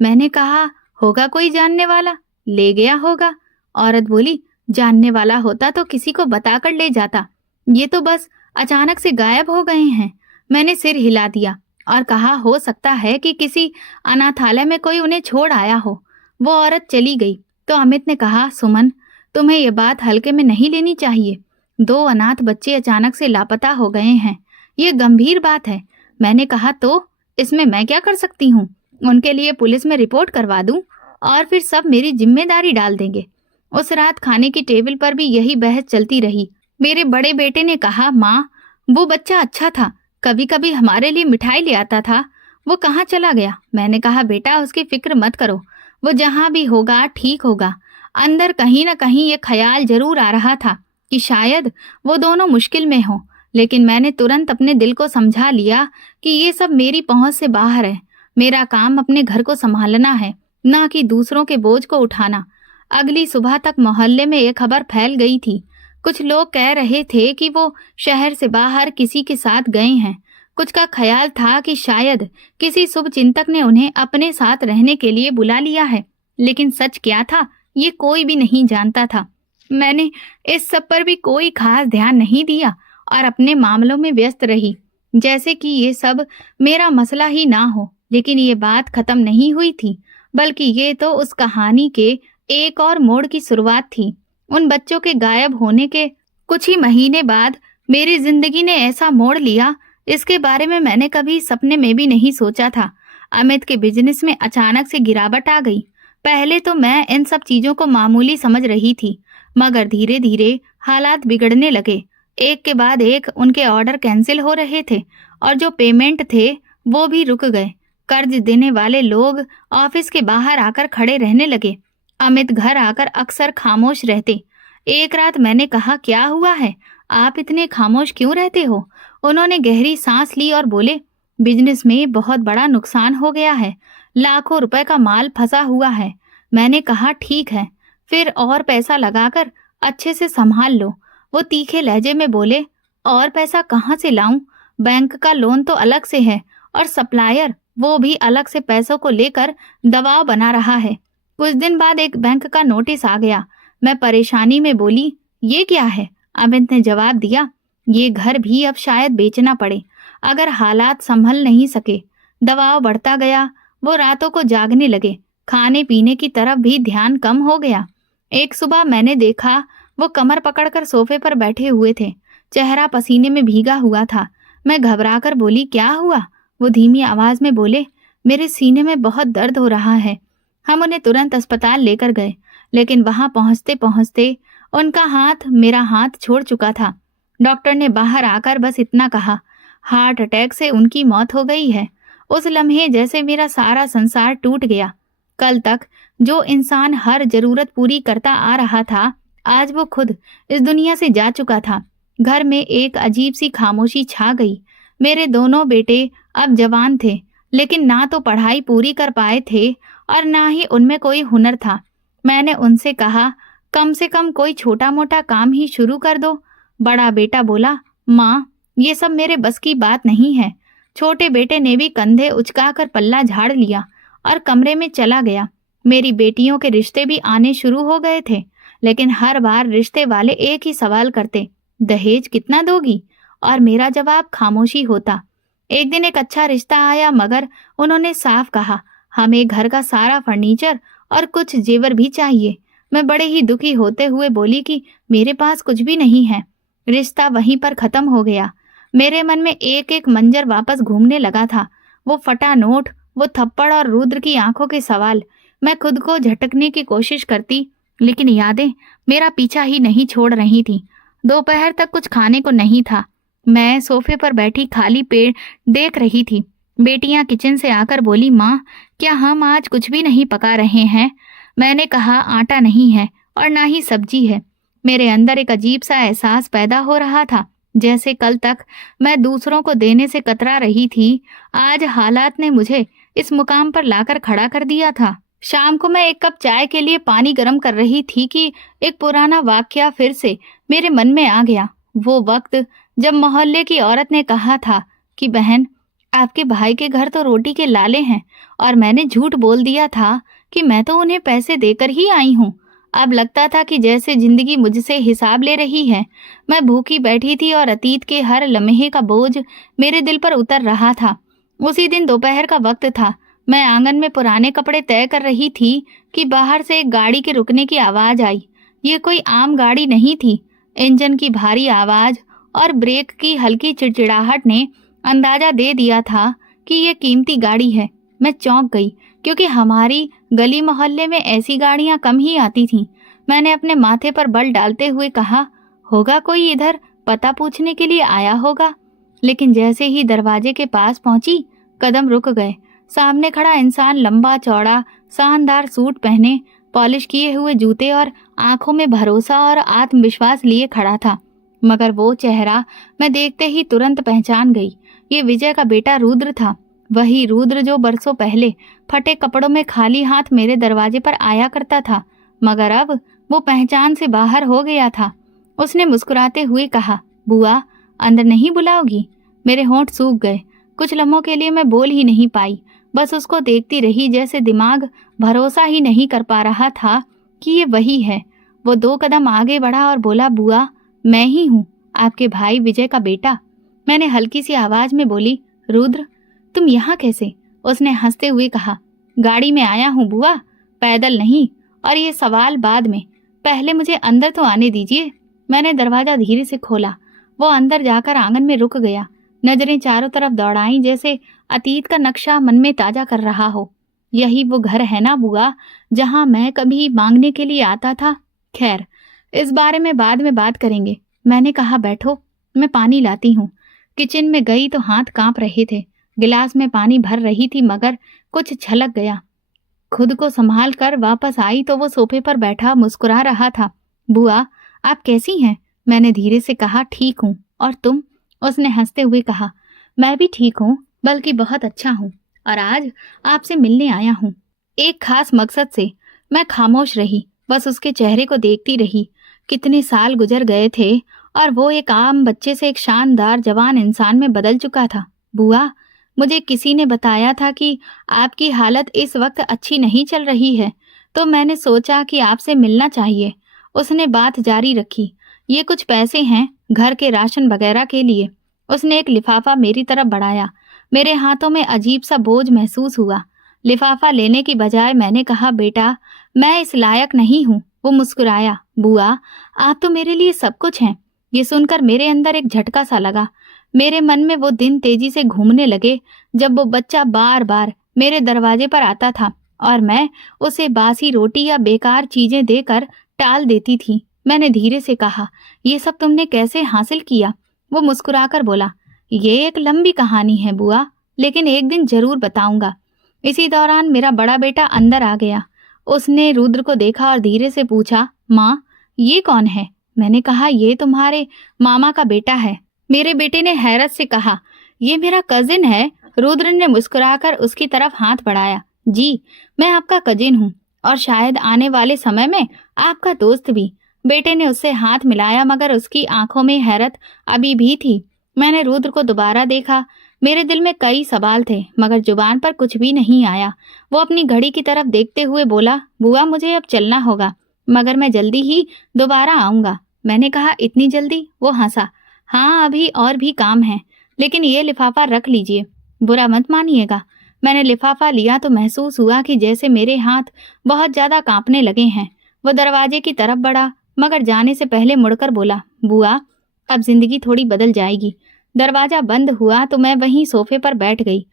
मैंने कहा, होगा कोई जानने वाला, ले गया होगा। औरत बोली, जानने वाला होता तो किसी को बताकर ले जाता, ये तो बस अचानक से गायब हो गए हैं। मैंने सिर हिला दिया और कहा, हो सकता है कि किसी अनाथालय में कोई उन्हें छोड़ आया हो। वो औरत चली गई तो अमित ने कहा, सुमन, तुम्हें ये बात हल्के में नहीं लेनी चाहिए। 2 अनाथ बच्चे अचानक से लापता हो गए हैं, ये गंभीर बात है। मैंने कहा, तो इसमें मैं क्या कर सकती हूँ? उनके लिए पुलिस में रिपोर्ट करवा दूं और फिर सब मेरी जिम्मेदारी डाल देंगे। उस रात खाने की टेबल पर भी यही बहस चलती रही। मेरे बड़े बेटे ने कहा, माँ, वो बच्चा अच्छा था, कभी कभी हमारे लिए मिठाई ले आता था, वो कहाँ चला गया? मैंने कहा, बेटा, उसकी फिक्र मत करो, वो जहाँ भी होगा ठीक होगा। अंदर कहीं न कहीं ये ख्याल जरूर आ रहा था कि शायद वो दोनों मुश्किल में हों, लेकिन मैंने तुरंत अपने दिल को समझा लिया कि ये सब मेरी पहुंच से बाहर है। मेरा काम अपने घर को संभालना है, ना कि दूसरों के बोझ को उठाना। अगली सुबह तक मोहल्ले में ये खबर फैल गई थी। कुछ लोग कह रहे थे कि वो शहर से बाहर किसी के साथ गए हैं। कुछ का ख्याल था कि शायद किसी शुभ चिंतक ने उन्हें अपने साथ रहने के लिए बुला लिया है। लेकिन सच क्या था, ये कोई भी नहीं जानता था। मैंने इस सब पर भी कोई खास ध्यान नहीं दिया और अपने मामलों में व्यस्त रही, जैसे कि ये सब मेरा मसला ही ना हो। लेकिन ये बात खत्म नहीं हुई थी, बल्कि ये तो उस कहानी के एक और मोड़ की शुरुआत थी। उन बच्चों के गायब होने के कुछ ही महीने बाद मेरी जिंदगी ने ऐसा मोड़ लिया, इसके बारे में मैंने कभी सपने में भी नहीं सोचा था। अमित के बिजनेस में अचानक से गिरावट आ गई। पहले तो मैं इन सब चीजों को मामूली समझ रही थी, मगर धीरे धीरे हालात बिगड़ने लगे। एक के बाद एक उनके ऑर्डर कैंसिल हो रहे थे और जो पेमेंट थे वो भी रुक गए। कर्ज देने वाले लोग ऑफिस के बाहर आकर खड़े रहने लगे। अमित घर आकर अक्सर खामोश रहते। एक रात मैंने कहा, क्या हुआ है, आप इतने खामोश क्यों रहते हो? उन्होंने गहरी सांस ली और बोले, बिजनेस में बहुत बड़ा नुकसान हो गया है, लाखों रुपए का माल फंसा हुआ है। मैंने कहा, ठीक है, फिर और पैसा लगाकर अच्छे से संभाल लो। वो तीखे लहजे में बोले, और पैसा कहाँ से लाऊं? बैंक का लोन तो अलग से है और सप्लायर वो भी अलग से पैसों को लेकर दबाव बना रहा है। कुछ दिन बाद एक बैंक का नोटिस आ गया। मैं परेशानी में बोली, ये क्या है? अमित ने जवाब दिया, ये घर भी अब शायद बेचना पड़े अगर हालात संभल नहीं सके। दबाव बढ़ता गया। वो रातों को जागने लगे। खाने पीने की तरफ भी ध्यान कम हो गया। एक सुबह मैंने देखा, वो कमर पकड़कर सोफे पर बैठे हुए थे। चेहरा पसीने में भीगा हुआ था। मैं घबराकर बोली, क्या हुआ? वो धीमी आवाज में बोले, मेरे सीने में बहुत दर्द हो रहा है। हम उन्हें तुरंत अस्पताल लेकर गए, लेकिन वहां पहुंचते पहुंचते उनका हाथ मेरा हाथ छोड़ चुका था। डॉक्टर ने बाहर आकर बस इतना कहा, हार्ट अटैक से उनकी मौत हो गई है। उस लम्हे जैसे मेरा सारा संसार टूट गया। कल तक जो इंसान हर जरूरत पूरी करता आ रहा था, आज वो खुद इस दुनिया से जा चुका था। घर में एक अजीब सी खामोशी छा गई। मेरे दोनों बेटे अब जवान थे, लेकिन ना तो पढ़ाई पूरी कर पाए थे और ना ही उनमें कोई हुनर था। मैंने उनसे कहा, कम से कम कोई छोटा मोटा काम ही शुरू कर दो। बड़ा बेटा बोला, माँ, ये सब मेरे बस की बात नहीं है। छोटे बेटे ने भी कंधे उचकाकर पल्ला झाड़ लिया और कमरे में चला गया। मेरी बेटियों के रिश्ते भी आने शुरू हो गए थे, लेकिन हर बार रिश्ते वाले एक ही सवाल करते, दहेज कितना दोगी? और मेरा जवाब खामोशी होता। एक दिन एक अच्छा रिश्ता आया, मगर उन्होंने साफ कहा, हमें घर का सारा फर्नीचर और कुछ जेवर भी चाहिए। मैं बड़े ही दुखी होते हुए बोली कि मेरे पास कुछ भी नहीं है। रिश्ता वहीं पर खत्म हो गया। मेरे मन में एक एक मंजर वापस घूमने लगा था। वो फटा नोट, वो थप्पड़ और रुद्र की आंखों के सवाल। मैं खुद को झटकने की कोशिश करती, लेकिन यादें मेरा पीछा ही नहीं छोड़ रही थी। दोपहर तक कुछ खाने को नहीं था। मैं सोफे पर बैठी खाली पेट देख रही थी। बेटियां किचन से आकर बोली, माँ, क्या हम आज कुछ भी नहीं पका रहे हैं? मैंने कहा, आटा नहीं है और ना ही सब्जी है। मेरे अंदर एक अजीब सा एहसास पैदा हो रहा था, जैसे कल तक मैं दूसरों को देने से कतरा रही थी, आज हालात ने मुझे इस मुकाम पर लाकर खड़ा कर दिया था। शाम को मैं एक कप चाय के लिए पानी गर्म कर रही थी कि एक पुराना वाकया फिर से मेरे मन में आ गया। वो वक्त जब मोहल्ले की औरत ने कहा था कि बहन, आपके भाई के घर तो रोटी के लाले हैं, और मैंने झूठ बोल दिया था कि मैं तो उन्हें पैसे देकर ही आई हूँ। अब लगता था कि जैसे जिंदगी मुझसे हिसाब ले रही है। मैं भूखी बैठी थी और अतीत के हर लम्हे का बोझ मेरे दिल पर उतर रहा था। उसी दिन दोपहर का वक्त था। मैं आंगन में पुराने कपड़े तय कर रही थी कि बाहर से एक गाड़ी के रुकने की आवाज आई। ये कोई आम गाड़ी नहीं थी। इंजन की भारी आवाज और ब्रेक की हल्की चिड़चिड़ाहट ने अंदाजा दे दिया था कि यह कीमती गाड़ी है। मैं चौंक गई, क्योंकि हमारी गली मोहल्ले में ऐसी गाड़ियां कम ही आती थीं। मैंने अपने माथे पर बल डालते हुए कहा, होगा कोई इधर पता पूछने के लिए आया होगा। लेकिन जैसे ही दरवाजे के पास पहुंची, कदम रुक गए। सामने खड़ा इंसान लंबा चौड़ा, शानदार सूट पहने, पॉलिश किए हुए जूते और आंखों में भरोसा और आत्मविश्वास लिए खड़ा था। मगर वो चेहरा मैं देखते ही तुरंत पहचान गई। ये विजय का बेटा रुद्र था। वही रुद्र जो बरसों पहले फटे कपड़ों में खाली हाथ मेरे दरवाजे पर आया करता था, मगर अब वो पहचान से बाहर हो गया था। उसने मुस्कुराते हुए कहा, बुआ अंदर नहीं बुलाओगी? मेरे होंठ सूख गए। कुछ लम्हों के लिए मैं बोल ही नहीं पाई, बस उसको देखती रही, जैसे दिमाग भरोसा ही नहीं कर पा रहा था कि ये वही है। वो 2 कदम आगे बढ़ा और बोला, बुआ मैं ही हूँ, आपके भाई विजय का बेटा। मैंने हल्की सी आवाज में बोली, रुद्र तुम यहाँ कैसे? उसने हंसते हुए कहा, गाड़ी में आया हूँ बुआ, पैदल नहीं। और ये सवाल बाद में, पहले मुझे अंदर तो आने दीजिए। मैंने दरवाजा धीरे से खोला। वो अंदर जाकर आंगन में रुक गया। नजरें चारों तरफ दौड़ाई, जैसे अतीत का नक्शा मन में ताजा कर रहा हो। यही वो घर है ना बुआ, जहां मैं कभी मांगने के लिए आता था? खैर, इस बारे में बाद में बात करेंगे। मैंने कहा, बैठो, मैं पानी लाती हूँ। किचन में गई तो हाथ कांप रहे थे। गिलास में पानी भर रही थी, मगर कुछ छलक गया। खुद को संभाल कर वापस आई तो वो सोफे पर बैठा मुस्कुरा रहा था। बुआ आप कैसी हैं? मैंने धीरे से कहा, ठीक हूँ। और तुम? उसने हंसते हुए कहा, मैं भी ठीक हूँ, बल्कि बहुत अच्छा हूँ। और आज आपसे मिलने आया हूँ, एक खास मकसद से। मैं खामोश रही, बस उसके चेहरे को देखती रही। कितने साल गुजर गए थे और वो एक आम बच्चे से एक शानदार जवान इंसान में बदल चुका था। बुआ मुझे किसी ने बताया था कि आपकी हालत इस वक्त अच्छी नहीं चल रही है, तो मैंने सोचा कि आपसे मिलना चाहिए। उसने बात जारी रखी, ये कुछ पैसे हैं घर के राशन वगैरह के लिए। उसने एक लिफाफा मेरी तरफ बढ़ाया। मेरे हाथों में अजीब सा बोझ महसूस हुआ। लिफाफा लेने की बजाय मैंने कहा, बेटा मैं इस लायक नहीं हूँ। वो मुस्कुराया, बुआ आप तो मेरे लिए सब कुछ हैं। ये सुनकर मेरे अंदर एक झटका सा लगा। मेरे मन में वो दिन तेजी से घूमने लगे जब वो बच्चा बार बार मेरे दरवाजे पर आता था और मैं उसे बासी रोटी या बेकार चीजें देकर टाल देती थी। मैंने धीरे से कहा, ये सब तुमने कैसे हासिल किया? वो मुस्कुराकर बोला, ये एक लंबी कहानी है बुआ, लेकिन एक दिन जरूर बताऊंगा। इसी दौरान मेरा बड़ा बेटा अंदर आ गया। उसने रुद्र को देखा और धीरे से पूछा, माँ ये कौन है? मैंने कहा, ये तुम्हारे मामा का बेटा है। मेरे बेटे ने हैरत से कहा, ये मेरा कजिन है। रुद्र ने मुस्कुराकर उसकी तरफ हाथ बढ़ाया, जी मैं आपका कजिन हूँ, और शायद आने वाले समय में आपका दोस्त भी। बेटे ने उससे हाथ मिलाया, मगर उसकी आंखों में हैरत अभी भी थी। मैंने रुद्र को दोबारा देखा। मेरे दिल में कई सवाल थे, मगर जुबान पर कुछ भी नहीं आया। वो अपनी घड़ी की तरफ देखते हुए बोला, बुआ मुझे अब चलना होगा, मगर मैं जल्दी ही दोबारा आऊंगा। मैंने कहा, इतनी जल्दी? वो हंसा, हाँ अभी और भी काम है, लेकिन ये लिफाफा रख लीजिए, बुरा मत मानिएगा। मैंने लिफाफा लिया तो महसूस हुआ कि जैसे मेरे हाथ बहुत ज्यादा कांपने लगे हैं। वो दरवाजे की तरफ बढ़ा, मगर जाने से पहले मुड़कर बोला, बुआ अब जिंदगी थोड़ी बदल जाएगी। दरवाजा बंद हुआ तो मैं वहीं सोफे पर बैठ गई।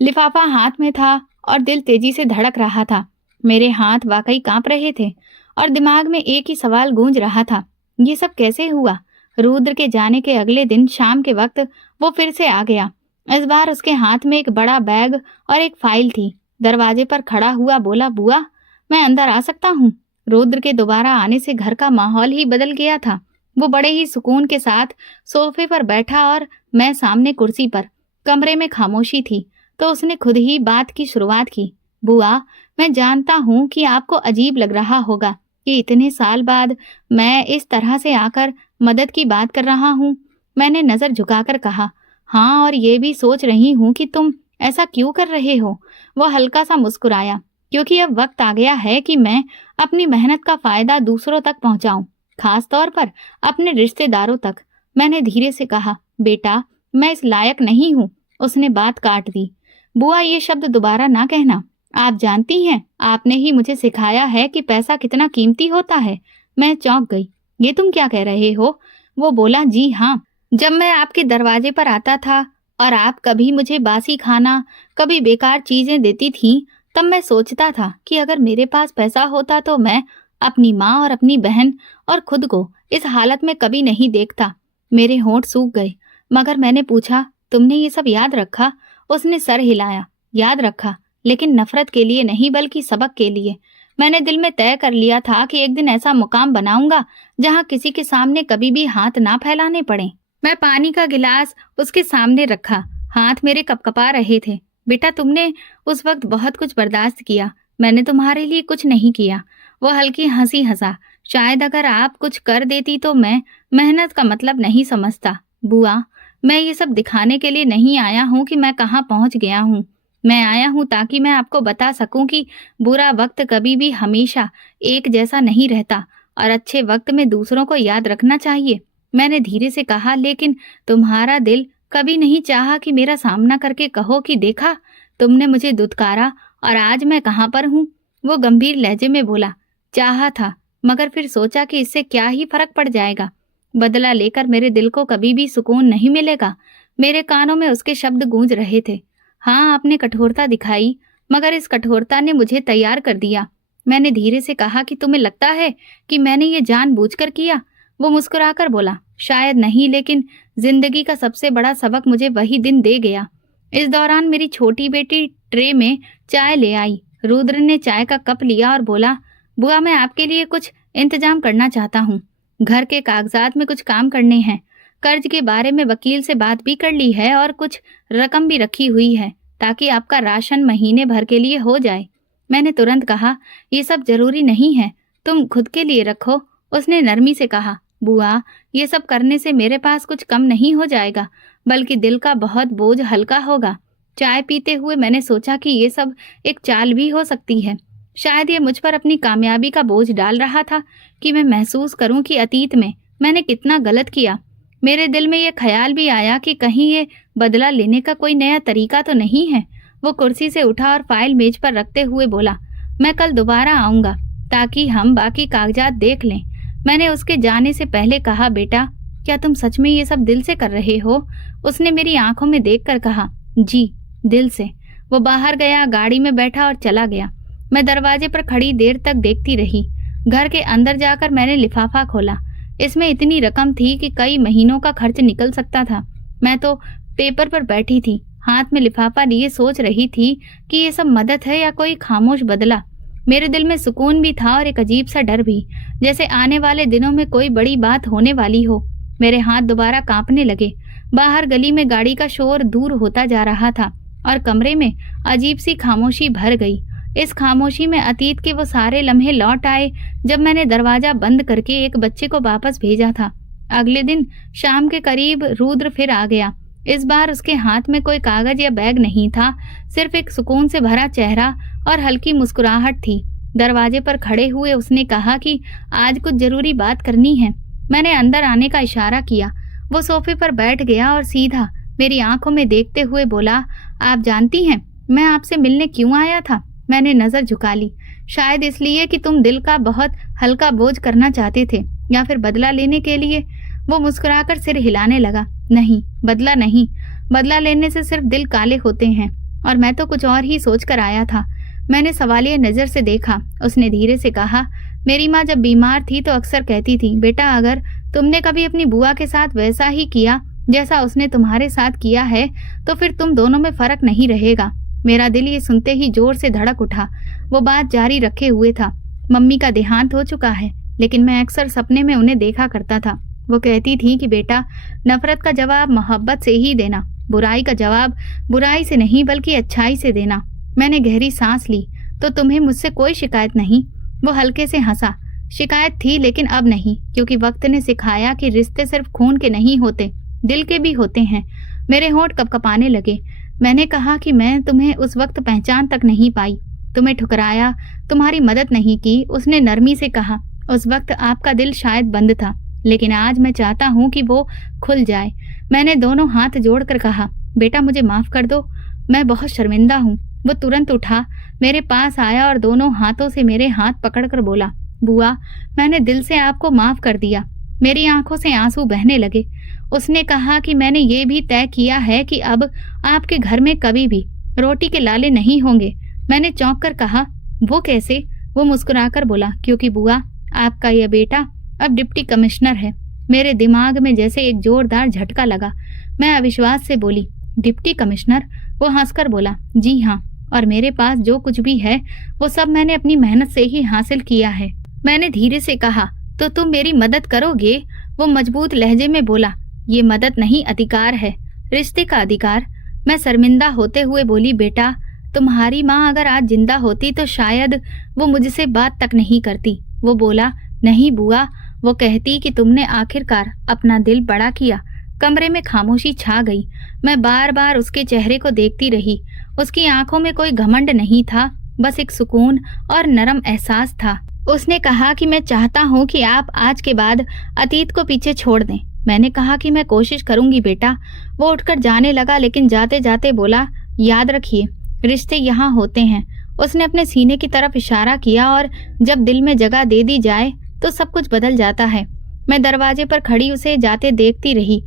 लिफाफा हाथ में था और दिल तेजी से धड़क रहा था। मेरे हाथ वाकई कांप रहे थे और दिमाग में एक ही सवाल गूंज रहा था, ये सब कैसे हुआ? रुद्र के जाने के अगले दिन शाम के वक्त वो फिर से आ गया। इस बार उसके हाथ में एक बड़ा बैग और एक फाइल थी। दरवाजे पर खड़ा हुआ बोला, बुआ मैं अंदर आ सकता हूँ? रुद्र के दोबारा आने से घर का माहौल ही बदल गया था। वो बड़े ही सुकून के साथ सोफे पर बैठा और मैं सामने कुर्सी पर। कमरे में खामोशी थी, तो उसने खुद ही बात की शुरुआत की। बुआ मैं जानता हूँ कि आपको अजीब लग रहा होगा कि इतने साल बाद मैं इस तरह से आकर मदद की बात कर रहा हूँ। मैंने नजर झुकाकर कहा, हाँ और ये भी सोच रही हूँ कि तुम ऐसा क्यों कर रहे हो। वो हल्का सा मुस्कुराया, क्योंकि अब वक्त आ गया है कि मैं अपनी मेहनत का फायदा दूसरों तक पहुंचाऊं, खास तौर पर अपने रिश्तेदारों तक। मैंने धीरे से कहा, बेटा मैं इस लायक नहीं हूँ। उसने बात काट दी, बुआ ये शब्द दोबारा ना कहना। आप जानती हैं, आपने ही मुझे सिखाया है कि पैसा कितना कीमती होता है। मैं चौंक गई, ये तुम क्या कह रहे हो? वो बोला, जी हाँ, जब मैं आपके दरवाजे पर आता था और आप कभी मुझे बासी खाना, कभी बेकार चीजें देती थी, तब मैं सोचता था कि अगर मेरे पास पैसा होता तो मैं अपनी माँ और अपनी बहन और खुद को इस हालत में कभी नहीं देखता। मेरे होंठ सूख गए, मगर मैंने पूछा, तुमने ये सब याद रखा? उसने सर हिलाया, याद रखा, लेकिन नफरत के लिए नहीं, बल्कि सबक के लिए। मैंने दिल में तय कर लिया था कि एक दिन ऐसा मुकाम बनाऊंगा जहां किसी के सामने कभी भी हाथ ना फैलाने पड़े। मैं पानी का गिलास उसके सामने रखा, हाथ मेरे कपकपा रहे थे। बेटा तुमने उस वक्त बहुत कुछ बर्दाश्त किया, मैंने तुम्हारे लिए कुछ नहीं किया। वो हल्की हंसी हंसा, शायद अगर आप कुछ कर देती तो मैं मेहनत का मतलब नहीं समझता। बुआ, मैं ये सब दिखाने के लिए नहीं आया हूँ कि मैं कहाँ पहुँच गया हूँ। मैं आया हूँ ताकि मैं आपको बता सकूं कि बुरा वक्त कभी भी हमेशा एक जैसा नहीं रहता और अच्छे वक्त में दूसरों को याद रखना चाहिए। मैंने धीरे से कहा, लेकिन तुम्हारा दिल कभी नहीं चाहा कि मेरा सामना करके कहो कि देखा, तुमने मुझे दुत्कारा और आज मैं कहाँ पर हूँ। वो गंभीर लहजे में बोला, चाहा था, मगर फिर सोचा कि इससे क्या ही फर्क पड़ जाएगा। बदला लेकर मेरे दिल को कभी भी सुकून नहीं मिलेगा। मेरे कानों में उसके शब्द गूंज रहे थे। हाँ, आपने कठोरता दिखाई, मगर इस कठोरता ने मुझे तैयार कर दिया। मैंने धीरे से कहा कि तुम्हें लगता है कि मैंने ये जानबूझकर किया? वो मुस्कुराकर बोला, शायद नहीं, लेकिन जिंदगी का सबसे बड़ा सबक मुझे वही दिन दे गया। इस दौरान मेरी छोटी बेटी ट्रे में चाय ले आई। रुद्र ने चाय का कप लिया और बोला, बुआ, मैं आपके लिए कुछ इंतजाम करना चाहता हूँ। घर के कागजात में कुछ काम करने हैं। कर्ज के बारे में वकील से बात भी कर ली है और कुछ रकम भी रखी हुई है ताकि आपका राशन महीने भर के लिए हो जाए। मैंने तुरंत कहा, ये सब जरूरी नहीं है, तुम खुद के लिए रखो। उसने नरमी से कहा, बुआ, ये सब करने से मेरे पास कुछ कम नहीं हो जाएगा, बल्कि दिल का बहुत बोझ हल्का होगा। चाय पीते हुए मैंने सोचा कि ये सब एक चाल भी हो सकती है। शायद ये मुझ पर अपनी कामयाबी का बोझ डाल रहा था कि मैं महसूस करूं कि अतीत में मैंने कितना गलत किया। मेरे दिल में ये ख्याल भी आया कि कहीं ये बदला लेने का कोई नया तरीका तो नहीं है। वो कुर्सी से उठा और फाइल मेज पर रखते हुए बोला, मैं कल दोबारा आऊंगा ताकि हम बाकी कागजात देख लें। मैंने उसके जाने से पहले कहा, बेटा, क्या तुम सच में ये सब दिल से कर रहे हो? उसने मेरी आंखों में देखकर कहा, जी, दिल से। वो बाहर गया, गाड़ी में बैठा और चला गया। मैं दरवाजे पर खड़ी देर तक देखती रही। घर के अंदर जाकर मैंने लिफाफा खोला। इसमें इतनी रकम थी कि कई महीनों का खर्च निकल सकता था। मैं तो पेपर पर बैठी थी, हाथ में लिफाफा लिए सोच रही थी कि ये सब मदद है या कोई खामोश बदला। मेरे दिल में सुकून भी था और एक अजीब सा डर भी, जैसे आने वाले दिनों में कोई बड़ी बात होने वाली हो। मेरे हाथ दोबारा कांपने लगे। बाहर गली में गाड़ी का शोर दूर होता जा रहा था और कमरे में अजीब सी खामोशी भर गई। इस खामोशी में अतीत के वो सारे लम्हे लौट आए जब मैंने दरवाजा बंद करके एक बच्चे को वापस भेजा था। अगले दिन शाम के करीब रुद्र फिर आ गया। इस बार उसके हाथ में कोई कागज या बैग नहीं था, सिर्फ एक सुकून से भरा चेहरा और हल्की मुस्कुराहट थी। दरवाजे पर खड़े हुए उसने कहा कि आज कुछ जरूरी बात करनी है। मैंने अंदर आने का इशारा किया। वो सोफे पर बैठ गया और सीधा मेरी आंखों में देखते हुए बोला, आप जानती हैं मैं आपसे मिलने क्यों आया था? मैंने नजर झुका ली। शायद इसलिए कि तुम दिल का बहुत हल्का बोझ करना चाहते थे, या फिर बदला लेने के लिए? वो मुस्कुराकर सिर हिलाने लगा। नहीं, बदला नहीं। बदला लेने से सिर्फ दिल काले होते हैं, और मैं तो कुछ और ही सोच कर आया था। मैंने सवालिया नजर से देखा। उसने धीरे से कहा, मेरी माँ जब बीमार थी तो अक्सर कहती थी, बेटा, अगर तुमने कभी अपनी बुआ के साथ वैसा ही किया जैसा उसने तुम्हारे साथ किया है तो फिर तुम दोनों में फर्क नहीं रहेगा। मेरा दिल ये सुनते ही जोर से धड़क उठा। वो बात जारी रखे हुए था, मम्मी का देहांत हो चुका है, लेकिन मैं अक्सर सपने में उन्हें देखा करता था। वो कहती थी कि बेटा, नफरत का जवाब मोहब्बत से ही देना, बुराई का जवाब बुराई से नहीं बल्कि अच्छाई से देना। मैंने गहरी सांस ली। तो तुम्हें मुझसे कोई शिकायत नहीं? वो हल्के से हंसा। शिकायत थी, लेकिन अब नहीं, क्योंकि वक्त ने सिखाया कि रिश्ते सिर्फ खून के नहीं होते, दिल के भी होते हैं। मेरे होंठ कपकपाने लगे। मैंने कहा कि मैं तुम्हें उस वक्त पहचान तक नहीं पाई, तुम्हें ठुकराया, तुम्हारी मदद नहीं की। उसने नरमी से कहा, उस वक्त आपका दिल शायद बंद था, लेकिन आज मैं चाहता हूँ कि वो खुल जाए। मैंने दोनों हाथ जोड़कर कहा, बेटा, मुझे माफ कर दो, मैं बहुत शर्मिंदा हूँ। वो तुरंत उठा, मेरे पास आया और दोनों हाथों से मेरे हाथ पकड़कर बोला, बुआ, मैंने दिल से आपको माफ कर दिया। मेरी आंखों से आंसू बहने लगे। उसने कहा कि मैंने ये भी तय किया है कि अब आपके घर में कभी भी रोटी के लाले नहीं होंगे। मैंने चौंक कर कहा, वो कैसे? वो मुस्कुराकर बोला, क्योंकि बुआ, आपका यह बेटा अब डिप्टी कमिश्नर है। मेरे दिमाग में जैसे एक जोरदार झटका लगा। मैं अविश्वास से बोली, डिप्टी कमिश्नर? वो हंसकर बोला, जी हाँ, और मेरे पास जो कुछ भी है वो सब मैंने अपनी मेहनत से ही हासिल किया है। मैंने धीरे से कहा, तो तुम मेरी मदद करोगे? वो मजबूत लहजे में बोला, ये मदद नहीं, अधिकार है, रिश्ते का अधिकार। मैं शर्मिंदा होते हुए बोली, बेटा, तुम्हारी माँ अगर आज जिंदा होती तो शायद वो मुझसे बात तक नहीं करती। वो बोला, नहीं बुआ, वो कहती कि तुमने आखिरकार अपना दिल बड़ा किया। कमरे में खामोशी छा गई। मैं बार बार उसके चेहरे को देखती रही। उसकी आंखों में कोई घमंड नहीं था, बस एक सुकून और नरम एहसास था। उसने कहा कि मैं चाहता हूँ कि आप आज के बाद अतीत को पीछे छोड़ दें। मैंने कहा कि मैं कोशिश करूंगी बेटा। वो उठकर जाने लगा, लेकिन जाते जाते बोला, याद रखिए, रिश्ते यहाँ होते हैं। उसने अपने सीने की तरफ इशारा किया, और जब दिल में जगह दे दी जाए तो सब कुछ बदल जाता है। मैं दरवाजे पर खड़ी उसे जाते देखती रही।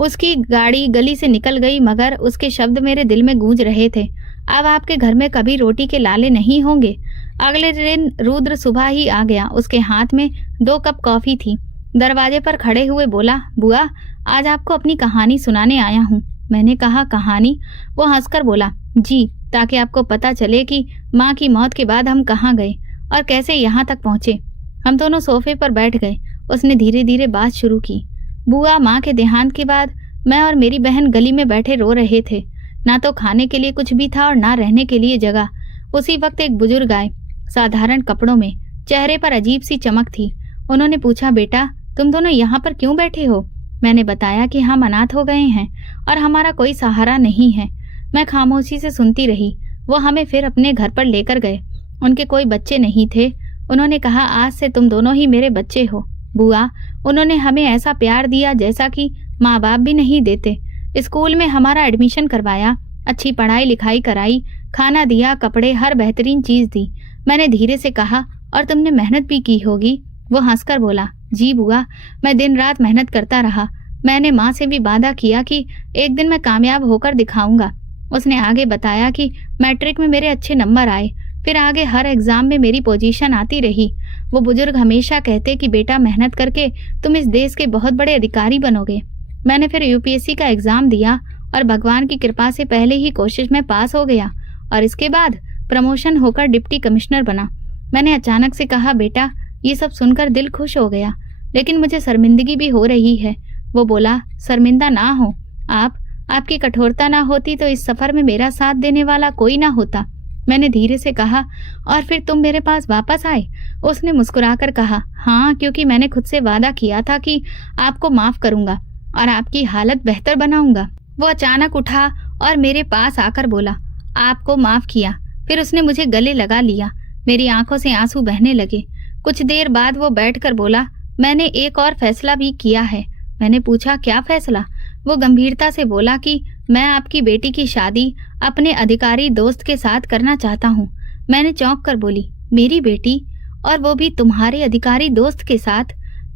उसकी गाड़ी गली से निकल गई, मगर उसके शब्द मेरे दिल में गूंज रहे थे। अब आपके घर में कभी रोटी के लाले नहीं होंगे। अगले दिन रुद्र सुबह ही आ गया। उसके हाथ में 2 कप कॉफी थी। दरवाजे पर खड़े हुए बोला, बुआ, आज आपको अपनी कहानी सुनाने आया हूँ। मैंने कहा, कहानी? वो हंसकर बोला, जी, ताकि आपको पता चले कि माँ की मौत के बाद हम कहाँ गए और कैसे यहाँ तक पहुँचे। हम दोनों सोफे पर बैठ गए। उसने धीरे धीरे बात शुरू की। बुआ, माँ के देहांत के बाद मैं और मेरी बहन गली में बैठे रो रहे थे। ना तो खाने के लिए कुछ भी था और ना रहने के लिए जगह। उसी वक्त एक बुजुर्ग आए, साधारण कपड़ों में, चेहरे पर अजीब सी चमक थी। उन्होंने पूछा, बेटा, तुम दोनों यहाँ पर क्यों बैठे हो? मैंने बताया कि हम अनाथ हो गए हैं और हमारा कोई सहारा नहीं है। मैं खामोशी से सुनती रही। वो हमें फिर अपने घर पर लेकर गए। उनके कोई बच्चे नहीं थे। उन्होंने कहा, आज से तुम दोनों ही मेरे बच्चे हो। बुआ, उन्होंने हमें ऐसा प्यार दिया जैसा कि माँ बाप भी नहीं देते। स्कूल में हमारा एडमिशन करवाया, अच्छी पढ़ाई लिखाई कराई, खाना दिया, कपड़े, हर बेहतरीन चीज दी। मैंने धीरे से कहा, और तुमने मेहनत भी की होगी? वो हंसकर बोला, जी बुआ, मैं दिन रात मेहनत करता रहा। मैंने माँ से भी वादा किया कि एक दिन मैं कामयाब होकर दिखाऊंगा। उसने आगे बताया कि मैट्रिक में मेरे अच्छे नंबर आए, फिर आगे हर एग्जाम में मेरी पोजीशन आती रही। वो बुजुर्ग हमेशा कहते कि बेटा, मेहनत करके तुम इस देश के बहुत बड़े अधिकारी बनोगे। मैंने फिर यूपीएससी का एग्जाम दिया और भगवान की कृपा से पहले ही कोशिश में पास हो गया, और इसके बाद प्रमोशन होकर डिप्टी कमिश्नर बना। मैंने अचानक से कहा, बेटा, ये सब सुनकर दिल खुश हो गया, लेकिन मुझे शर्मिंदगी भी हो रही है। वो बोला, शर्मिंदा ना हो। आपकी कठोरता ना होती तो इस सफर में मेरा साथ देने वाला कोई ना होता। मैंने धीरे से कहा, और फिर तुम मेरे पास वापस आए? उसने मुस्कुराकर कहा, हाँ, क्योंकि मैंने खुद से वादा किया था कि आपको माफ करूंगा और आपकी हालत बेहतर बनाऊंगा। वो अचानक उठा और मेरे पास आकर बोला, आपको माफ किया? फिर उसने मुझे गले लगा लिया। मेरी आंखों से आंसू बहने लगे। कुछ देर बाद वो बैठकर बोला, मैंने एक और फैसला भी किया है। मैंने पूछा, क्या फैसला? वो गंभीरता से बोला कि मैं आपकी बेटी की शादी अपने अधिकारी दोस्त के साथ करना चाहता हूँ। मैंने चौंक कर बोली, मेरी बेटी, और वो भी तुम्हारे अधिकारी दोस्त के साथ?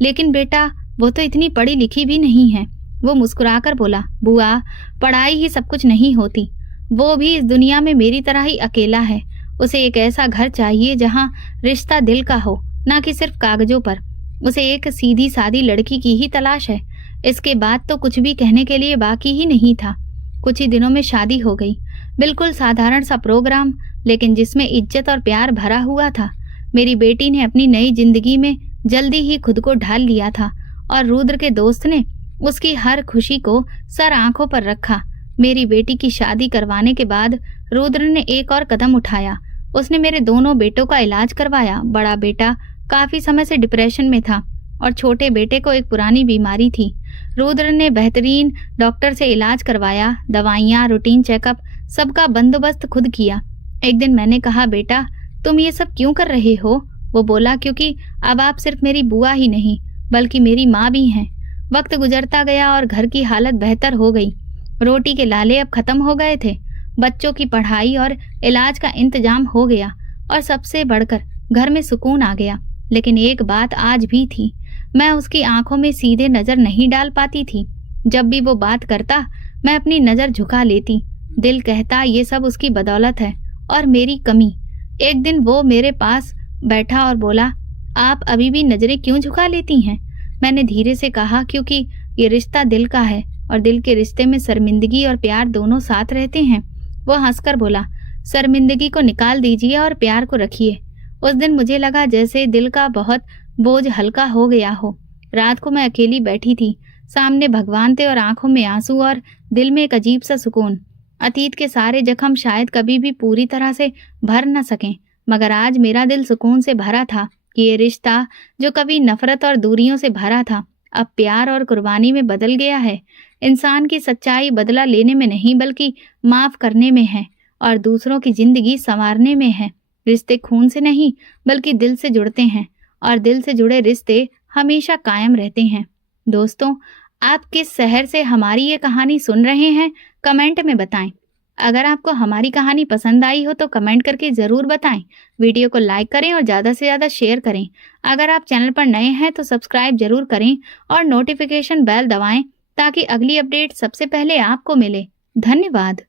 लेकिन बेटा, वो तो इतनी पढ़ी लिखी भी नहीं है। वो मुस्कुराकर बोला, बुआ, पढ़ाई ही सब कुछ नहीं होती। वो भी इस दुनिया में मेरी तरह ही अकेला है। उसे एक ऐसा घर चाहिए जहाँ रिश्ता दिल का हो, ना कि सिर्फ कागजों पर। उसे एक सीधी सादी लड़की की ही तलाश है। इसके बाद तो कुछ भी कहने के लिए बाकी ही नहीं था। कुछ ही दिनों में शादी हो गई। बिल्कुल साधारण सा प्रोग्राम, लेकिन जिसमें इज्जत और प्यार भरा हुआ था। मेरी बेटी ने अपनी नई जिंदगी में जल्दी ही खुद को ढाल लिया था, और रुद्र के दोस्त ने उसकी हर खुशी को सर आंखों पर रखा। मेरी बेटी की शादी करवाने के बाद रुद्र ने एक और कदम उठाया। उसने मेरे दोनों बेटों का इलाज करवाया। बड़ा बेटा काफी समय से डिप्रेशन में था और छोटे बेटे को एक पुरानी बीमारी थी। रुद्र ने बेहतरीन डॉक्टर से इलाज करवाया, दवाइयाँ, रूटीन चेकअप, सबका बंदोबस्त खुद किया। एक दिन मैंने कहा, बेटा, तुम ये सब क्यों कर रहे हो? वो बोला, क्योंकि अब आप सिर्फ मेरी बुआ ही नहीं बल्कि मेरी माँ भी हैं। वक्त गुजरता गया और घर की हालत बेहतर हो गई। रोटी के लाले अब खत्म हो गए थे। बच्चों की पढ़ाई और इलाज का इंतजाम हो गया, और सबसे बढ़कर घर में सुकून आ गया। लेकिन एक बात आज भी थी, मैं उसकी आंखों में सीधे नजर नहीं डाल पाती थी। जब भी वो बात करता, मैं अपनी नजर झुका लेती। दिल कहता ये सब उसकी बदौलत है और मेरी कमी। एक दिन वो मेरे पास बैठा और बोला, आप अभी भी नजरें क्यों झुका लेती हैं? मैंने धीरे से कहा, क्योंकि ये रिश्ता दिल का है और दिल के रिश्ते में शर्मिंदगी और प्यार दोनों साथ रहते हैं। वो हंसकर बोला, शर्मिंदगी को निकाल दीजिए और प्यार को रखिए। उस दिन मुझे लगा जैसे दिल का बहुत बोझ हल्का हो गया हो। रात को मैं अकेली बैठी थी, सामने भगवान थे और आंखों में आंसू और दिल में एक अजीब सा सुकून। अतीत के सारे जख्म शायद कभी भी पूरी तरह से भर न सकें, मगर आज मेरा दिल सुकून से भरा था ये रिश्ता जो कभी नफरत और दूरियों से भरा था, अब प्यार और कुर्बानी में बदल गया है। इंसान की सच्चाई बदला लेने में नहीं बल्कि माफ करने में है और दूसरों की जिंदगी संवारने में है। रिश्ते खून से नहीं बल्कि दिल से जुड़ते हैं और दिल से जुड़े रिश्ते हमेशा कायम रहते हैं। दोस्तों, आप किस शहर से हमारी ये कहानी सुन रहे हैं, कमेंट में बताएं। अगर आपको हमारी कहानी पसंद आई हो तो कमेंट करके ज़रूर बताएं। वीडियो को लाइक करें और ज़्यादा से ज़्यादा शेयर करें। अगर आप चैनल पर नए हैं तो सब्सक्राइब जरूर करें और नोटिफिकेशन बेल दबाएं ताकि अगली अपडेट सबसे पहले आपको मिले। धन्यवाद।